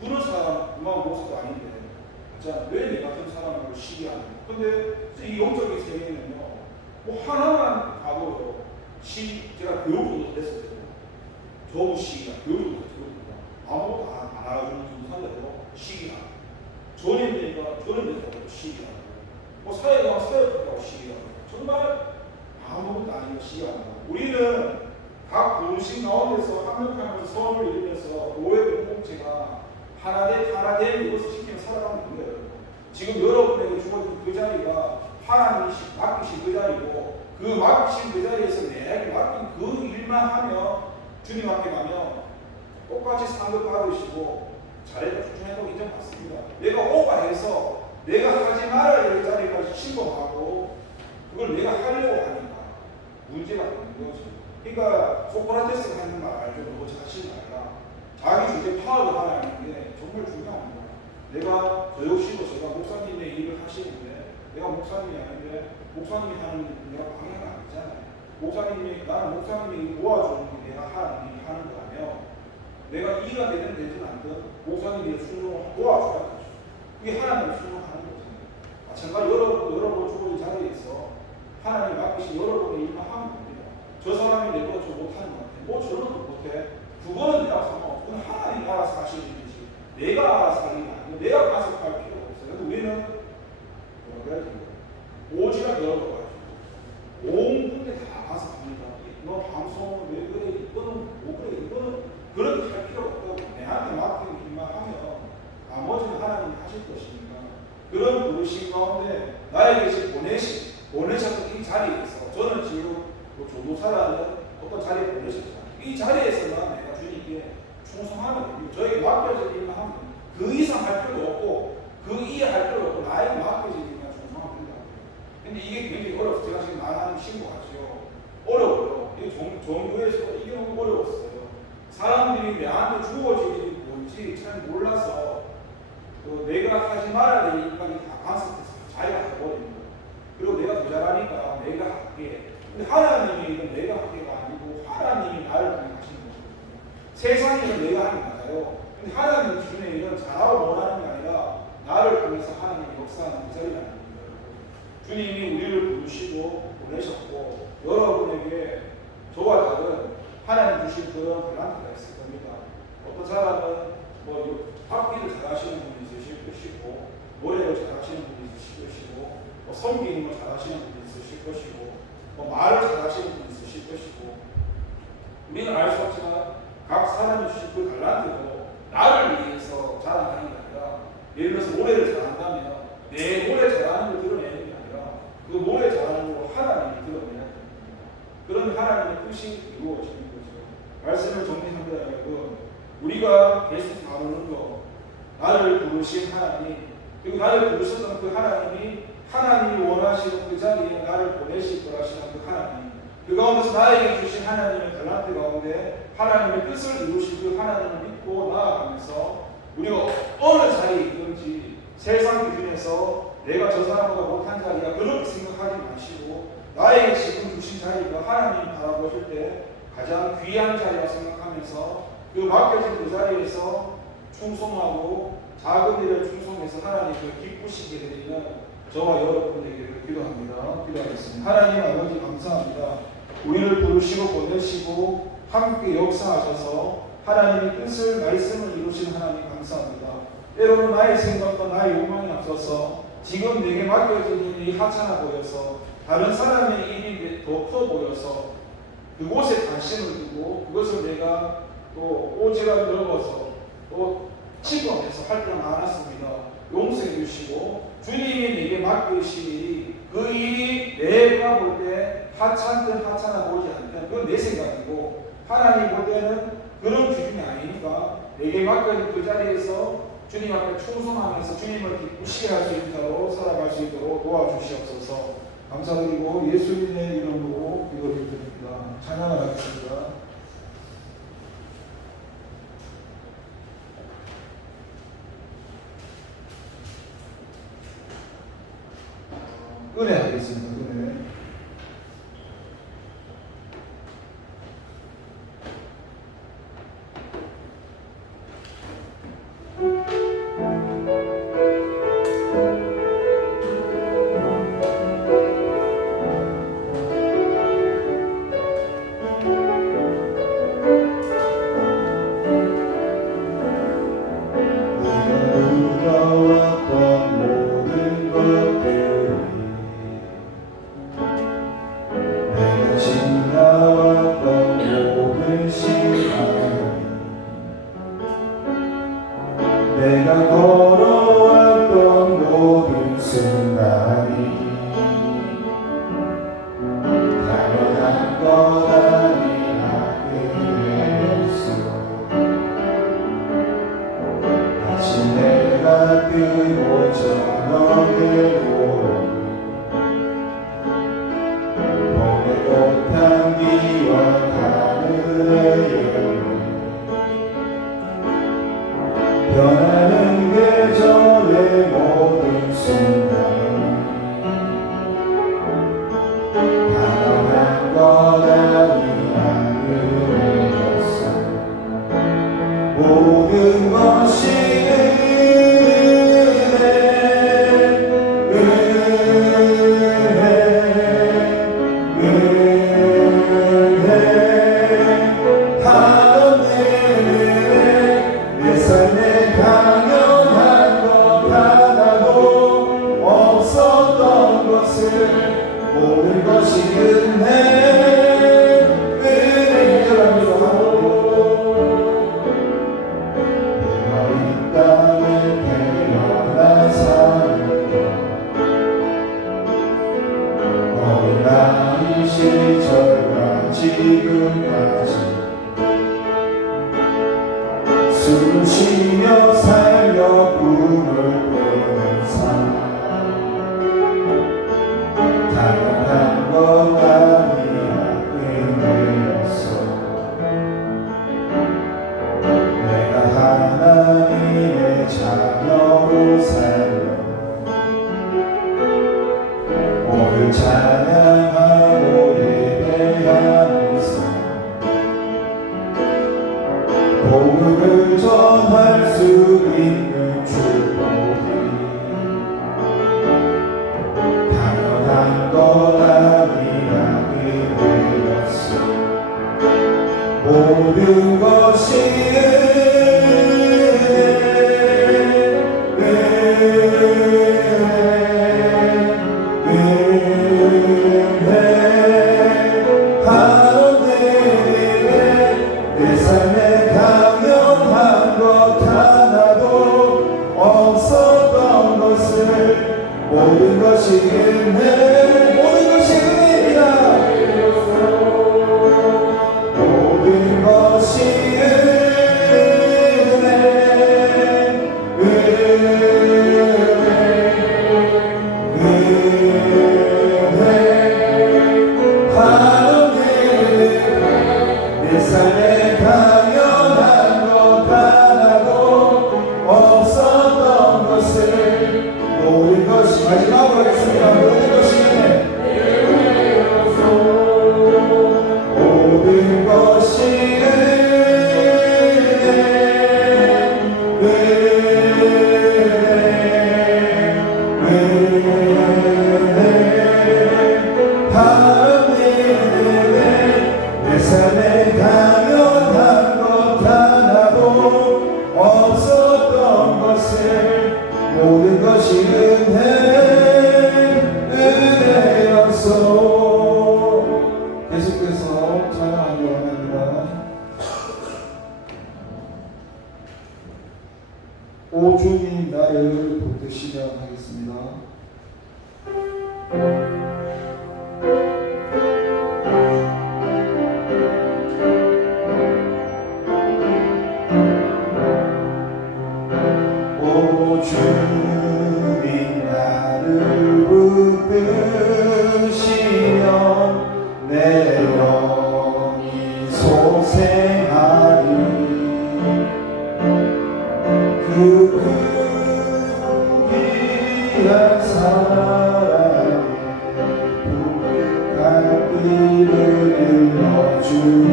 그런 사람 그만 목사도 아닌데 자, 왜 내 같은 사람을 시기하냐. 근데 이 영적인 세계는요 뭐 하나만 봐도 제가 교육도 됐을 때도 저부 시기가 교육도 됐습니다. 아무것도 안 알아주는 중산자도 시기하고 전임 되니까 시기하고 뭐 사회가 사회적으로 시기하고 정말 아무것도 아닌 시기하고 우리는 각 부르신 가운데서 합력하면서 선을 이루면서 교회 공동체가 하나 된 이것을 지키며 살아가는 거예요. 지금 여러분에게 주어진 그 자리가 하나님이 맡기신 그 자리고, 그 맡기신 그 자리에서 내게 맡긴 그 일만 하며 주님 앞에 가면 똑같이 상급 받으시고 잘해도 충성해도 인정받습니다. 내가 오바해서 내가 하지 말아야 될 자리까지 침범하고 그걸 내가 하려고 하니까 문제가 되는 거죠. 그러니까 소크라테스가 하는 말 알죠? 너무 자신 말라. 자기 주제 파악을 하는 게 정말 중요합니다. 내가 저 역시도 제가 목사님의 일을 하시는데 내가 목사님이 아닌데 목사님이 하는 일 내가 방해가 아니잖아요. 나는 목사님이 일 도와주는 게 내가 하는 일이 하는 거라며 내가 이해가 되든 되든 않든 목사님이 순종을 도와줘야 되죠. 그게 하나님을 순종하는 거잖아요. 마찬가지로 여러분 주어진 자리에서 하나님 맡기신 여러분의 일만 하면 됩니다. 저 사람이 내보다 좀 못하는 것 같아. 뭐 저런 거 못해. 그거는 내가 상관없어. 그건 하나님이 알아서 하시는 일이지. 내가 알아서 하는 게 아니고 내가 간섭할 필요가 없어요. 근데 우리는 뭐라 그래야 되나? 오지랖 열어가지고 온 군데 다 간섭합니다. 너 방송 왜 그래? 이거는 뭐 그래? 이거는 그렇게 할 필요가 없다고. 내한테 맡기는 일만 하면 나머지는 하나님이 하실 것이니까 그런 부르심 가운데 나에게 지금 보내셨던 이 자리에서 저는 지금 조도사라는 어떤 자리에 보내셨잖아요. 이 자리에서만 내가 주님께 충성하면 됩니다. 저에게 맡겨진 일만 하면 그 이상 할 필요도 없고 그 이해할 필요도 없고 나에게 맡겨진 일만 충성하면 된다고. 근데 이게 굉장히 어려워서 제가 지금 나가는 신고하죠. 어려워요. 이게 종교에서 이게 너무 어려웠어요. 사람들이 내한테 주어진 일이 뭔지 잘 몰라서 내가 하지 말아야 될 일까지 다 간섭해서 자기가 해버리는 거예요. 그리고 내가 더 잘하니까 내가 할게. 근데 하나님의 일은 내가 하기가 아니고 하나님이 나를 통해 하시는 거거든요. 세상의 일은 내가 하는 게 맞아요. 근데 하나님 기준의 일은 잘하고 원하는 게 아니라 나를 통해서 하나님이 역사하는 그 자리라는 거예요. 주님이 우리를 부르시고 보내셨고 여러분에게 저와 다른 하나님 주신 그런 밸런스가 있을 겁니다. 어떤 사람은 뭐 악기를 잘하시는 분이 있으실 것이고 노래를 잘하시는 분이 있으실 것이고 뭐 섬기는 걸 잘하시는 분이 있으실 것이고 뭐 말을 잘하시는 분이 있으실 것이고 우리는 알 수 없지만 각 사람이 주신 그 탤런트도 나를 위해서 자랑하는 게 아니라 예를 들어서 노래를 잘한다면 내 노래 잘하는 걸 드러내는 게 아니라 그 노래 잘하는 걸 하나님이 드러내야 됩니다. 그러면 하나님의 뜻이 이루어지는 거죠. 말씀을 정리합니다. 여러분, 우리가 계속 나누는 거 나를 부르신 하나님 그리고 나를 부르셨던 그 하나님이 원하시는 그 자리에 나를 보내실 거라시는 그 하나님 그 가운데서 나에게 주신 하나님의 탤런트 가운데 하나님의 뜻을 이루실 그 하나님을 믿고 나아가면서 우리가 어느 자리에 있든지 세상 기준에서 내가 저 사람보다 못한 자리야 그렇게 생각하지 마시고 나에게 지금 주신 자리가 하나님 바라보실 때 가장 귀한 자리라 생각하면서 그 맡겨진 그 자리에서 충성하고 작은 일을 충성해서 하나님을 기쁘시게 되는 저와 여러분에게 기도합니다. 기도하겠습니다. 하나님 아버지 감사합니다. 우리를 부르시고 보내시고 함께 역사하셔서 하나님의 뜻을 말씀을 이루신 하나님 감사합니다. 때로는 나의 생각과 나의 욕망이 앞서서 지금 내게 맡겨진 일이 하찮아 보여서 다른 사람의 일이 더 커 보여서 그곳에 관심을 두고 그것을 내가 또 오지랖 넓어서 또 침범해서 할 때가 많았습니다. 용서해 주시고 주님이 내게 맡기신 일이 그 일이 내가 볼 때 하찮든 하찮아 보이지 않든 그건 내 생각이고 하나님 볼 때는 그런 기준이 아니니까 내게 맡겨진 그 자리에서 주님 앞에 충성하면서 주님을 기쁘시게 할 수 있도록 살아갈 수 있도록 도와주시옵소서. 감사드리고 예수님의 이름으로 기도드립니다. 찬양하겠습니다. 은혜 하겠습니다. 은혜. 내가 걸어왔던 모든 순간이 당연한 것 아니라 그랬어. 아침 해가 뜨고 저녁에 오르니 봄의 꽃향기와 가을의 여름 변하는 계절의 모든 순간이 당연한 것 아니라 그랬어. 모든 것이 내 삶에 당연한 것 하나도 없었던 것을 모든 것이 은혜 기도합니다. 내가 이 땅에 태어나 사는 어린 나이 시절과 지금까지 숨을 쉬며 살며 꿈을 꾸는 삶 당연한 것 아니라 은혜였어. 내가 하나님의 자녀로 살며 오늘 찬양하고 예배하면서 복음을 전할 수 있는 축복이 당연한 것 아니라 은혜였어. 모든 것이 내 삶에 당연한 것 하나도 없었던 것을 모든 것이 은혜 모든 것이 은혜입니다. 모든 것이 은혜 내 삶에 당연한 것 하나도 없었던 것을 모든 것이 마지막으로 하겠습니다. 모든 것이 모든 것이 내 삶에 당연한 것 하나도 없었던 것을 모든 것이 은혜였어. 계속해서 찬양하기 원합니다. 5주님 나를 붙드시면 하겠습니다. 주님 나를 붙드시면 내 영이 소생하리. 그 귀한 사랑에 갈 길을 일러주네.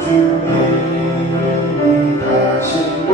주님이 다시 곧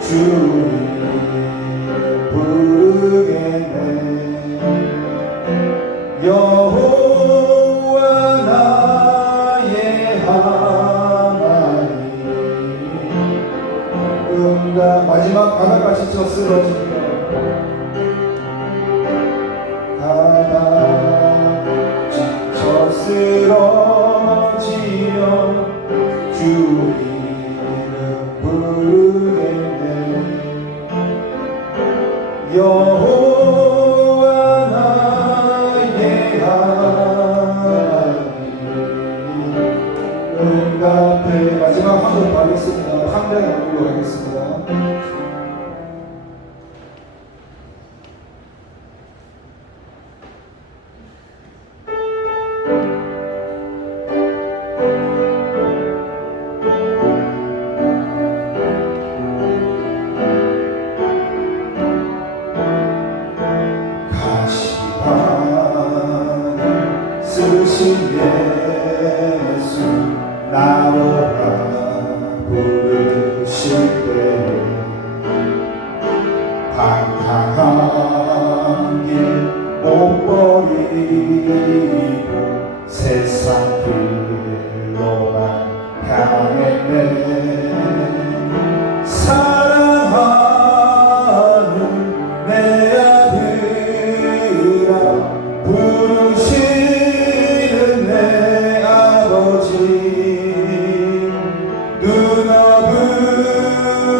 주님 부르겠네. 여호와 나의 하나님. 마지막 바닥같이 쳐 쓰러지며 바닥 지쳐 쓰러지며 주 이름 부르겠네. 여호와 나의 하나님. 응답해. 마지막 한 번 가겠습니다. 함께 불러가겠습니다. 가시밭을 쓰신 예수 나오라 부르실 때에 방탕한 길 못 버리고 세상 길로만 향했네. 사랑하는 내 아들아 부르시는 내 아버지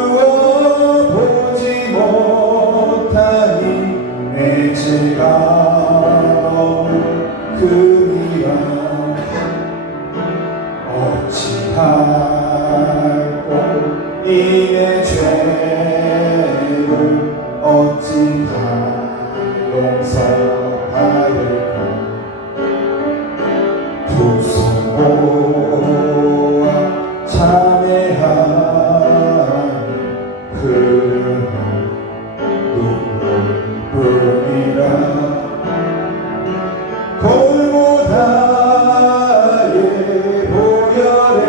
눈어두어 보지 못하니 내 죄가 너무 크니라. 어찌할꼬 이내 죄를 어찌 다 용서하리까. 두 손 모아 찬양하니 흐르는 눈물뿐이라. 골고다의 보혈의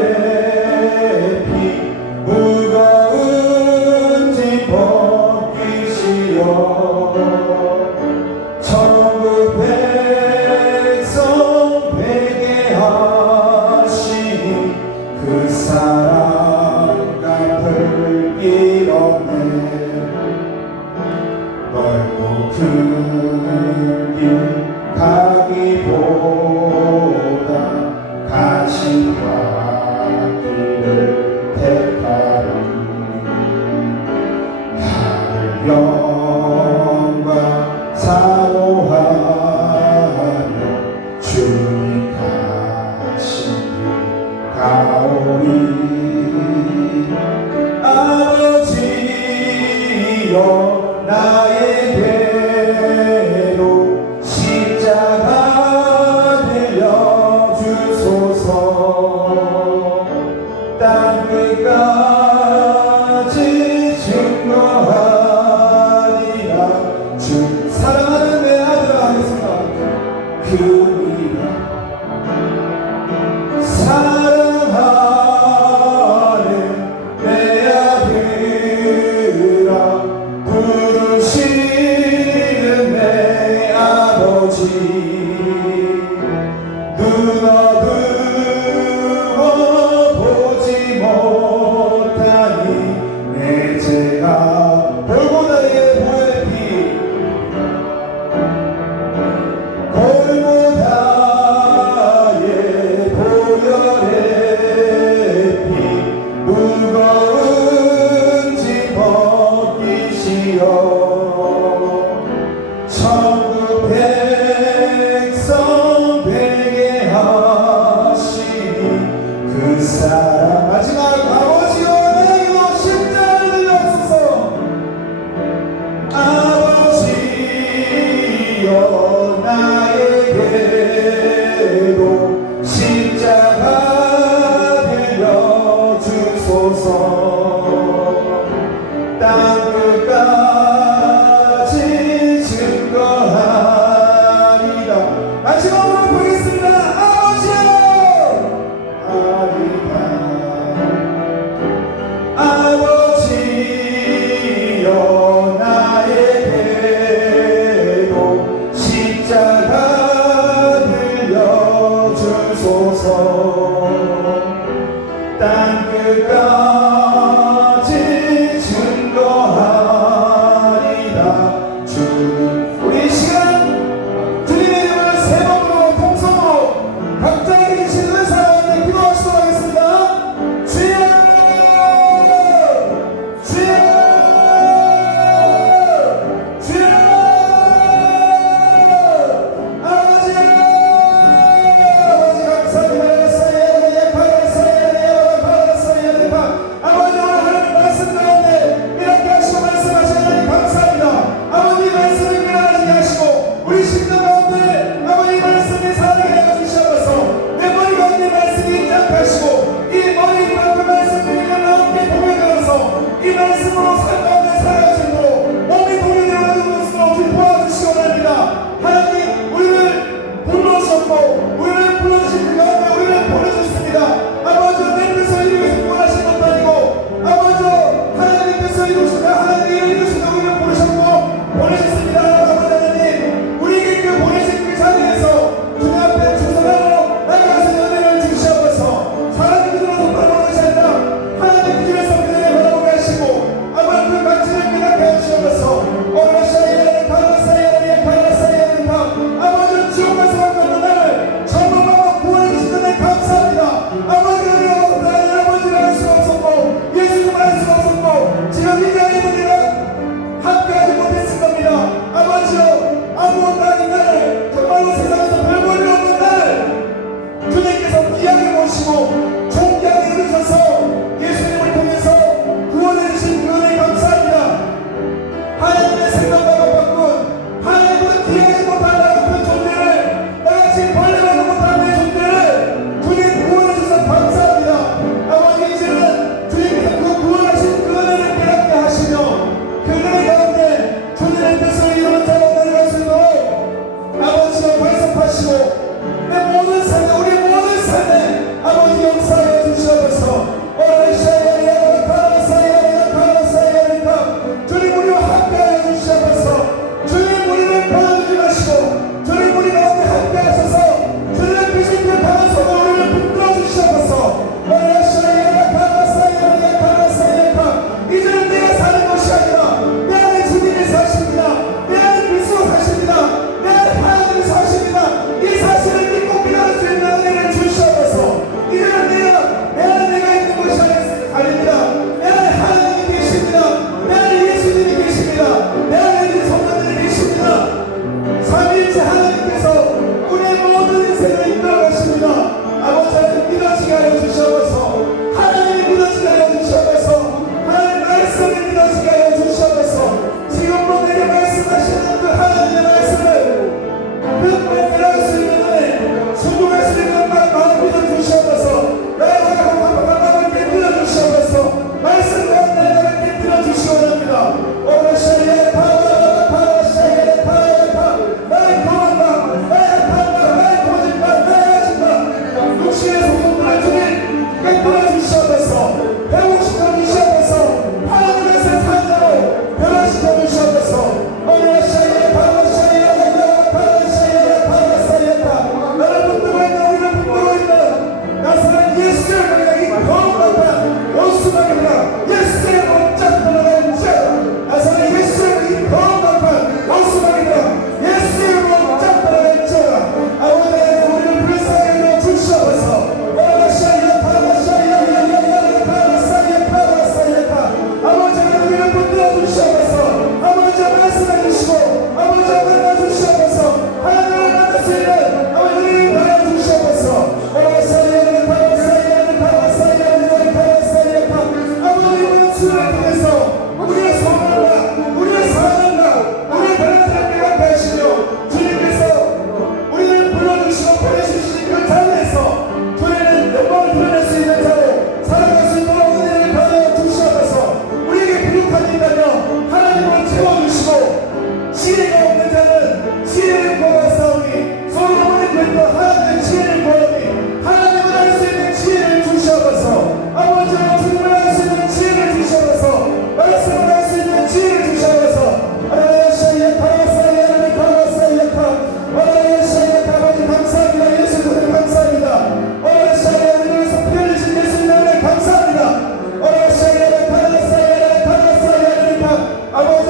피 무거운 짐 벗기시어 천국 백성 되게 하시니 그 사랑 갚을 길 없네. 넓고 큰 길 가기보다 가신 길을 택하리. 하늘 영광 사모하며 주님 가신 길 가오리. 아버지여 나에게로 십자가 들려주소서. 땅끝까지 증거하리라. 주 사랑하는 내 아들아 하겠습니다. 그니라 사랑하는 내 아들아 끝까지 증거하리라. 주님, 우리 이 시간 주님의 이름을 세 번으로 통성으로 각자에게 주신 은사와 함께 기도하시도록 하겠습니다. 주여, 주여, 주여, 아버지, 아버지 감사합니다. 아버지, 오늘 하나님 말씀 가운데 이렇게 하시고 말씀하신 하나님 감사합니다. 아버지 말씀을 깨달아지게 하시고 우리 심령 가운데 아버지 말씀이 살아나게 하여 주시옵소서. 내 머리 가운데 말씀이 있게 하시고 이 머리 가운데 말씀을 함께 보게 되어서 이 말씀으로 삶 가운데 살아가시도록 몸이 동일되는 것으로 도와주시기 원합니다. 하나님, 우리를 불러주셨고 우리를 불러주신 그 가운데 우리를 보내주셨습니다. 아버지, 내 뜻을 이루기서 원하신 것도 아니고 아버지 하나님께서 이루신다 하나님이 이루신다 우리를 보내셨고 보내셨습니다. 아버지 하나님, 우리에게 그 보내신 그 자리에서 주님 앞에 충성하고 나아가서 은혜를 주시옵소서. 사람의 기준으로 바라보는 것이 아니라 하나님 기준에서 그들을 바라보게 하시고 아버지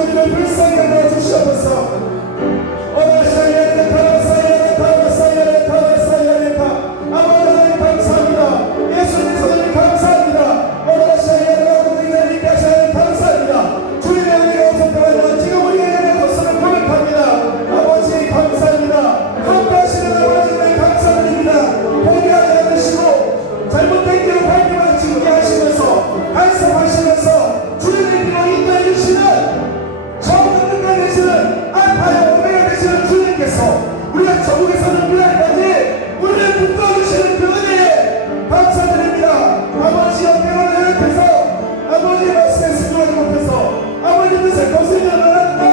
우리를 불쌍히 여겨 주시옵소서. 아버지 하나님 감사합니다. 예수님 선생님 감사합니다. 감사합니다. 주님의 은혜가 없었더라면 지금 우리에게 것을 고백합니다. 아버지 감사합니다. 함께하시는 아버지 를 감사드립니다. 포기하지 않으시고 잘못된 길을 밝히며 징계하시면서 간섭하시면서 주님의 길로 인도해 주시는 처음부터 끝까지 되시는 알파와 오메가 되시는 주님께서 우리가 저국에서는 미랄까지 우리를 붙들어주시는 그 은혜에 감사드립니다. 아버지여 때로는 연약해서 아버지의 말씀에 순종하지 못해서 아버지 뜻에 거슬려 나갔는데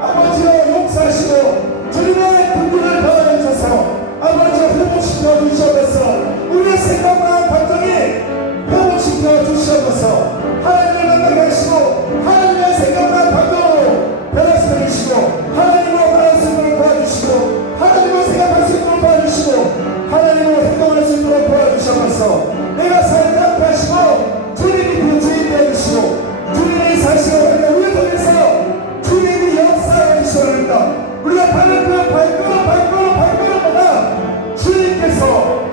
아버지여 용서하시고 주님의 긍휼을 더하여 주셔서 아버지여 회복시켜 주시옵소서. 우리의 생각과 감정이 회복시켜 주시옵소서. 하나님을 만나게 하시고 하나님의 생각과 감정으로 변화시켜 주시고 하나님으로 말할 수 있도록 도와주시고 하나님을 생각할 수 있도록 도와주시고 하나님으로 행동할 수 있도록 도와주시옵소서. 내가 살지 않게 하시고 주님이 그 주인 되어주시고 주님이 사시고 하는 우리 통해서 주님이 역사해 주시옵소서. 우리가 밟는 그 발걸음마다 주님께서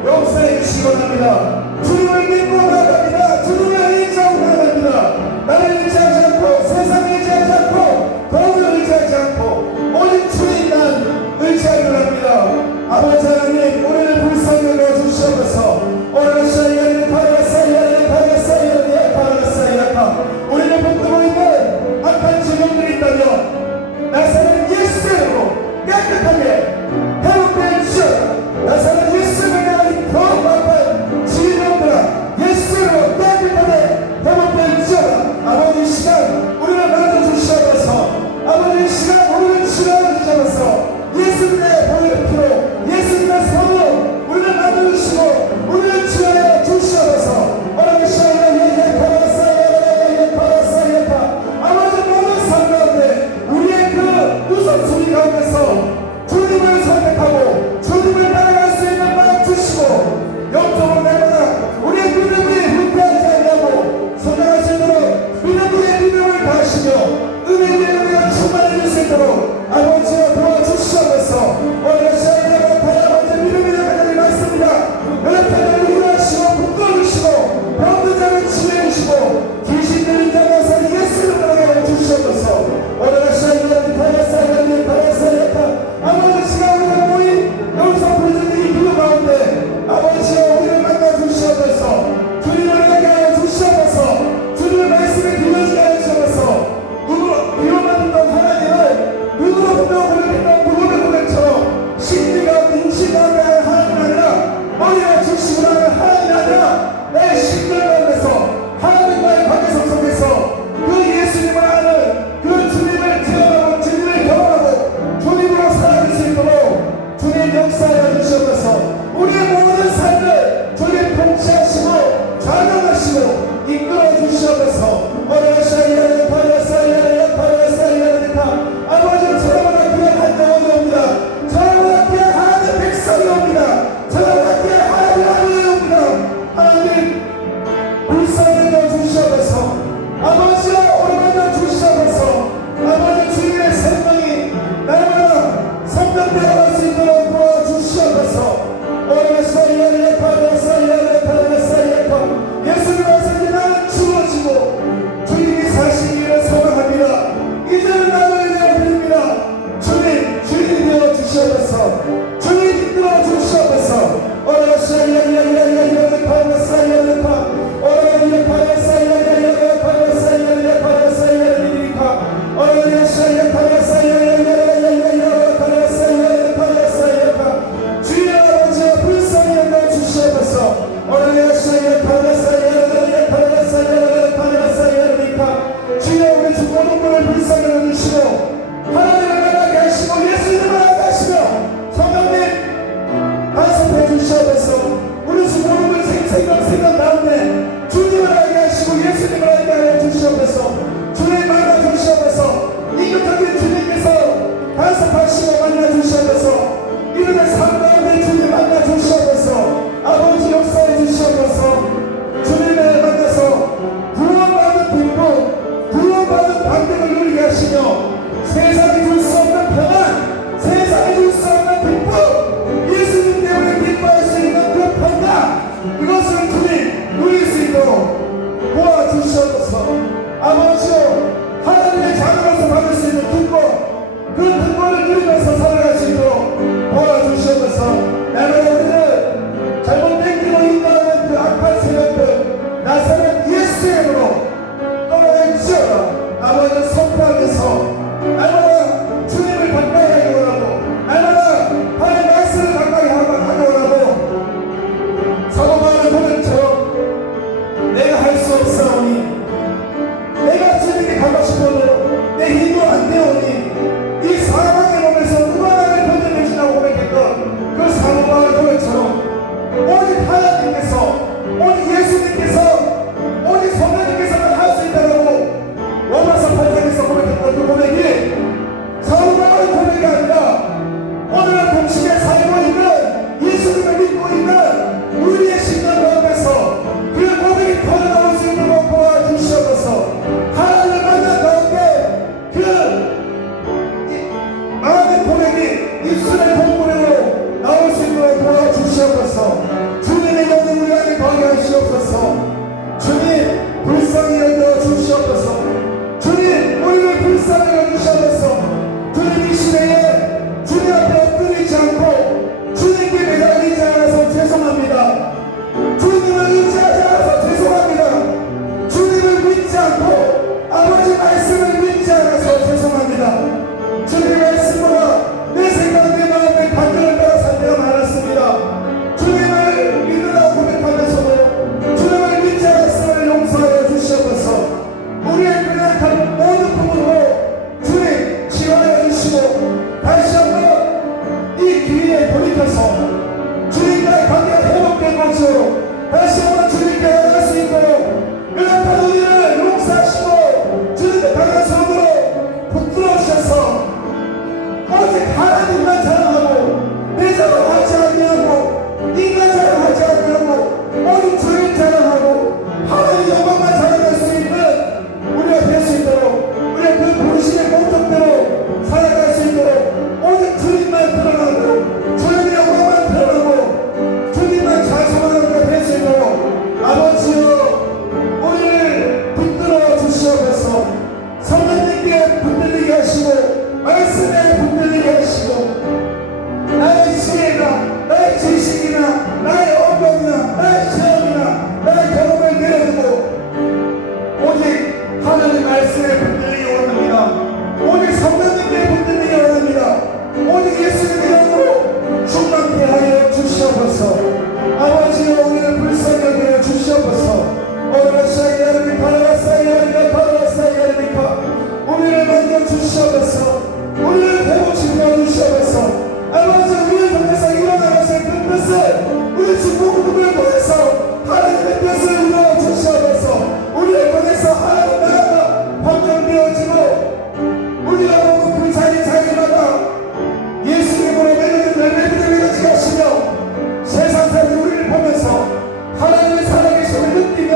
역사해 주시기 원합니다. 주님을 믿고 나아갑니다. 주님을 의지하고 나아갑니다. 나를 의지하지 않고 세상을 의지하지 않고 돈을 의지하지 않고 오직 주님만 의지하기 원합니다. 아버지 하나님 우리를 불쌍히 여겨 주시옵소서. 우리를 붙들고 있는 악한 질병들이 있다면 나사렛 예수로 깨끗하게 회복되어 주시옵소서. 나사렛 예수를 향한 더 악한 질병들아 예수로 깨끗하게 회복되어 주시옵소서. 아버지 이 시간 우리를 만져주시옵소서. 아버지 이 시간 우리를 치료하여 주시옵소서. 예수님의 보혈 피로 예수님의 손으로 우리를 만져주시고 우리를 치료하여 주시옵소서. 아버지 모든 삶 가운데 우리의 그 우선순위 가운데서 주님을 선택하고 주님을 따라갈 수 있는 마음 주시고 영적으로 날마다 우리의 믿음이 후퇴하지 아니하고 성장할 수 있도록 믿음의 믿음을 다하시며 은혜의 은혜가 충만해 줄 수 있도록 아버지여 도와주시옵소서. 오늘 시간에 아버지 믿음의 은혜를 말씀입니다. 연약한 일하시고 붙들어주시고 병든 자를 치료해주시고 귀신 들린 자가 사리 예수를 따라가게 주시옵소서. 오늘 시간에 아버지 시간 우리가 모인 여기서 부르는 이 기도 가운데 아버지여 우리를 만나 주시옵소서. 주님을 하게 하여 주시옵소서. 주님의 말씀에 들려지게 하여 주시옵소서. 눈으로 비워만든 것 하나님을 눈으로 보며 보내는 무덤의 고백처럼 가고 싶어도 내 힘도 안 되오니 이 사망의 몸에서 누가 나를 건져내시라고 고백했던 그 사모마을 고백처럼 오직 하나님께서, 오직 예수님께서, 오직 성령님께서만 할 수 있다라고 로마서 8장에서 고백했던 그 고백이 사모마을 고백이 아니라 오늘 동시에 살고 있는 예수님을 믿고 있는 우리의 신앙 가운데서 그 고백이 터져나올 수 있도록 도와주시옵소서. 하나님을 만난 가운데 그 마음의 고백이 입술의 본고백으로 나올 수 있도록 도와주시옵소서. 주님의 영이 우리 안에 거하게 하시옵소서. 주님 불쌍히 여겨 주시옵소서. 주님 우리를 불쌍히 여겨 주시옵소서. 주님 이 시대에 주님 앞에 엎드리지 않고 주님께 매달리지 않아서 죄송합니다. 주님을 의지하지 않아서 죄송합니다. 주님을 믿지 않고 아버지 말씀을 믿지 않아서 죄송합니다. 주님의 말씀보다 내 생각 내 마음의 감정을 따라 살 때가 많았습니다. 주님을 믿는다고 고백하면서도 주님을 믿지 않았음을 용서하여 주시옵소서. 우리의 그냥 모든 부분으로 주님 지원하여 주시고 다시 한번 이 기회에 돌이켜서 주님과의 관계가 회복된 것으로 다시 한번 주님께 나갈 수 있도록 연약한 우리를 용서하시고 주님의 강한 손으로 붙들어주셔서 오직 하나님만 자랑하고 내 자랑하지 아니하고 인간 자랑하지 아니하고 오직 주님 자랑하고 하나님 영광만 자랑할 수 있는 우리가 될 수 있도록 우리가 그 부르심의 목적대로 살아갈 수 있도록 오직 주님만 드러나고 주님의 영광만 드러나고 주님만 자성하는 우리가 될 수 있도록 아버지여 우리를 붙들어 주시옵소서. 성령님께 붙들리게 하시고 말씀에 붙들리게 하시고 나의 지혜나 나의 지식이나 나의 언변이나 나의 체험이나 나의 경험을 내려두고 오직 하나님 말씀에 붙들리기 원합니다. 오직 성령님께 붙들리기 원합니다. 오직 예수님의 영으로 충만케 하여 주시옵소서. 아버지여 우리를 불쌍히 여겨 주시옵소서. 오라샤이 야르미카 오라샤이 야르미카 오라샤이 야르미카 우리를 만져 주시옵소서. 우리를 회복시켜 주시옵소서. 아버지 우리를 통해서 일어나가실 그 뜻을 우리 중국국을 통해서 하나님의 뜻을 이루어 주시옵소서. 우리를 통해서 하나님 나라가 번영되어지고 우리가 먹은 그 자리마다 예수님으로 맺어진 열매들을 맺어지게 하시며 세상 사람이 우리를 보면서 하나님의 살아계심을 느끼며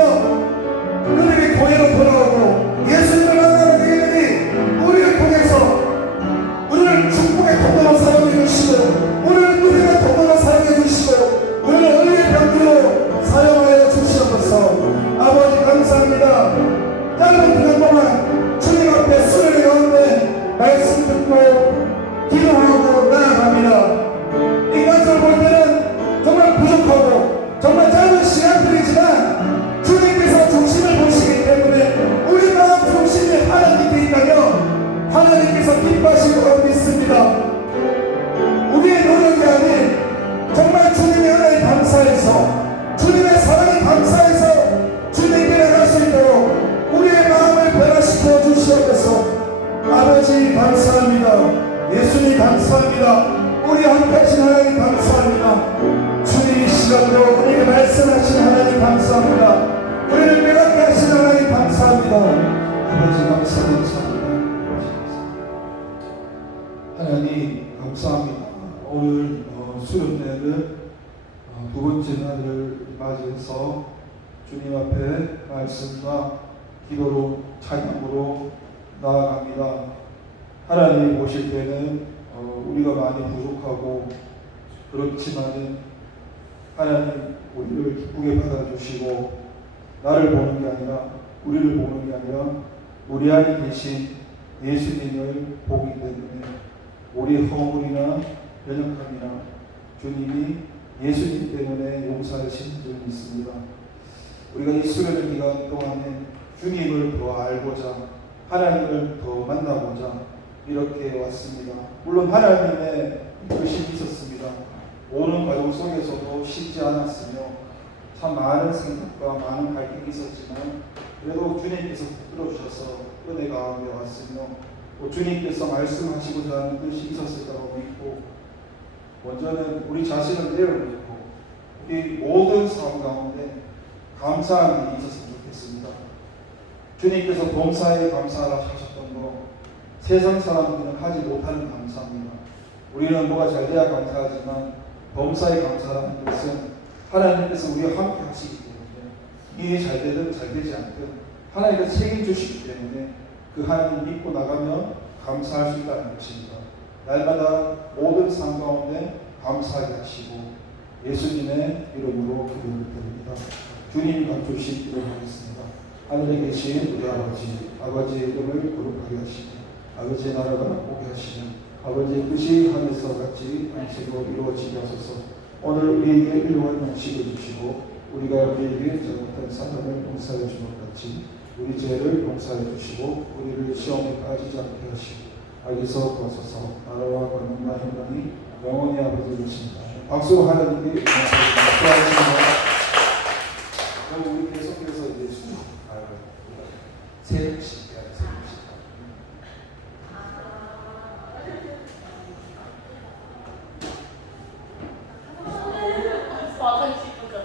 그들이 교회로 돌아오고 예수님을 만나는 이들이 우리를 통해서 우리를 축복의 통로로 사용해 주시고 우리를 누리의 통로로 사용해 주시고 우리를 의의 병기로 사용하여 주시옵소서. 아버지 감사합니다. 짧은 기간 동안 주님 앞에 수련회 가운데 말씀 듣고 기도하고 나아갑니다. 인간적으로 볼 때는 정말 부족하고 정말 짧은 시간들이지만 주님께서 중심을 보시기 때문에 우리 마음 중심이 하나님께 있다면 하나님께서 기뻐하실 거라고 믿습니다. 우리의 노력이 아닌 정말 주님의 은혜에 감사해서 주님의 사랑에 감사해서 주님께 나갈 수 있도록 우리의 마음을 변화시켜 주시옵소서. 아버지 감사합니다. 예수님 감사합니다. 우리 함께 하신 하나님 감사합니다. 주님 이 시간도 우리에게 말씀하신 하나님 감사합니다. 우리를 깨닫게 하신 하나님 감사합니다. 아버지 감사합니다. 하나님 감사합니다. 오늘 수련회를 두 번째 날을 맞이해서 주님 앞에 말씀과 기도로 찬양으로 나아갑니다. 하나님 보실 때는 우리가 많이 부족하고 그렇지만은 하나님 우리를 기쁘게 받아주시고 나를 보는 게 아니라 우리를 보는 게 아니라 우리 안에 계신 예수님을 보기 때문에 우리의 허물이나 연약함이나 주님이 예수님 때문에 용서하신 줄 믿습니다. 우리가 이 수련의 기간 동안에 주님을 더 알고자 하나님을 더 만나고자 이렇게 왔습니다. 물론 하나님의 뜻이 있었습니다. 오는 과정 속에서도 쉽지 않았으며 참 많은 생각과 많은 갈등이 있었지만 그래도 주님께서 붙들어 주셔서 은혜가 가운데 왔으며 또 주님께서 말씀하시고자 하는 뜻이 있었을 거라고 믿고 먼저는 우리 자신을 내려놓고 우리 모든 삶 가운데 감사한 일이 있었으면 좋겠습니다. 주님께서 범사에 감사하라 하셨던 거 세상 사람들은 하지 못하는 감사입니다. 우리는 뭐가 잘 돼야 감사하지만 범사에 감사하는 것은 하나님께서 우리와 함께 하시기 때문에 일이 잘 되든 잘 되지 않든 하나님께서 책임주시기 때문에 그 하나님 믿고 나가면 감사할 수 있다는 것입니다. 날마다 모든 삶 가운데 감사하게 하시고 예수님의 이름으로 기도를 드립니다. 주님 감추신 기도하겠습니다. 하늘에 계신 우리 아버지의 이름을 거룩하게 하시고 아버지의 나라가 오게 하시며 아버지의 뜻이 하늘에서 같이 땅에서도 이루어지게 하소서. 오늘 우리에게 일용할 양식을 주시고 우리가 우리에게 잘못한 사람을 용서해 준 것 같이 우리 죄를 용서해 주시고 우리를 시험에 빠지지 않게 하시고 악에서 도와소서. 나라와 권능과 영광이 영원히 아버지 되십니다. 박수로 하나님께 감사합니다. 그럼 우리 계속해서 이제 새벽식 화장실 것 같아.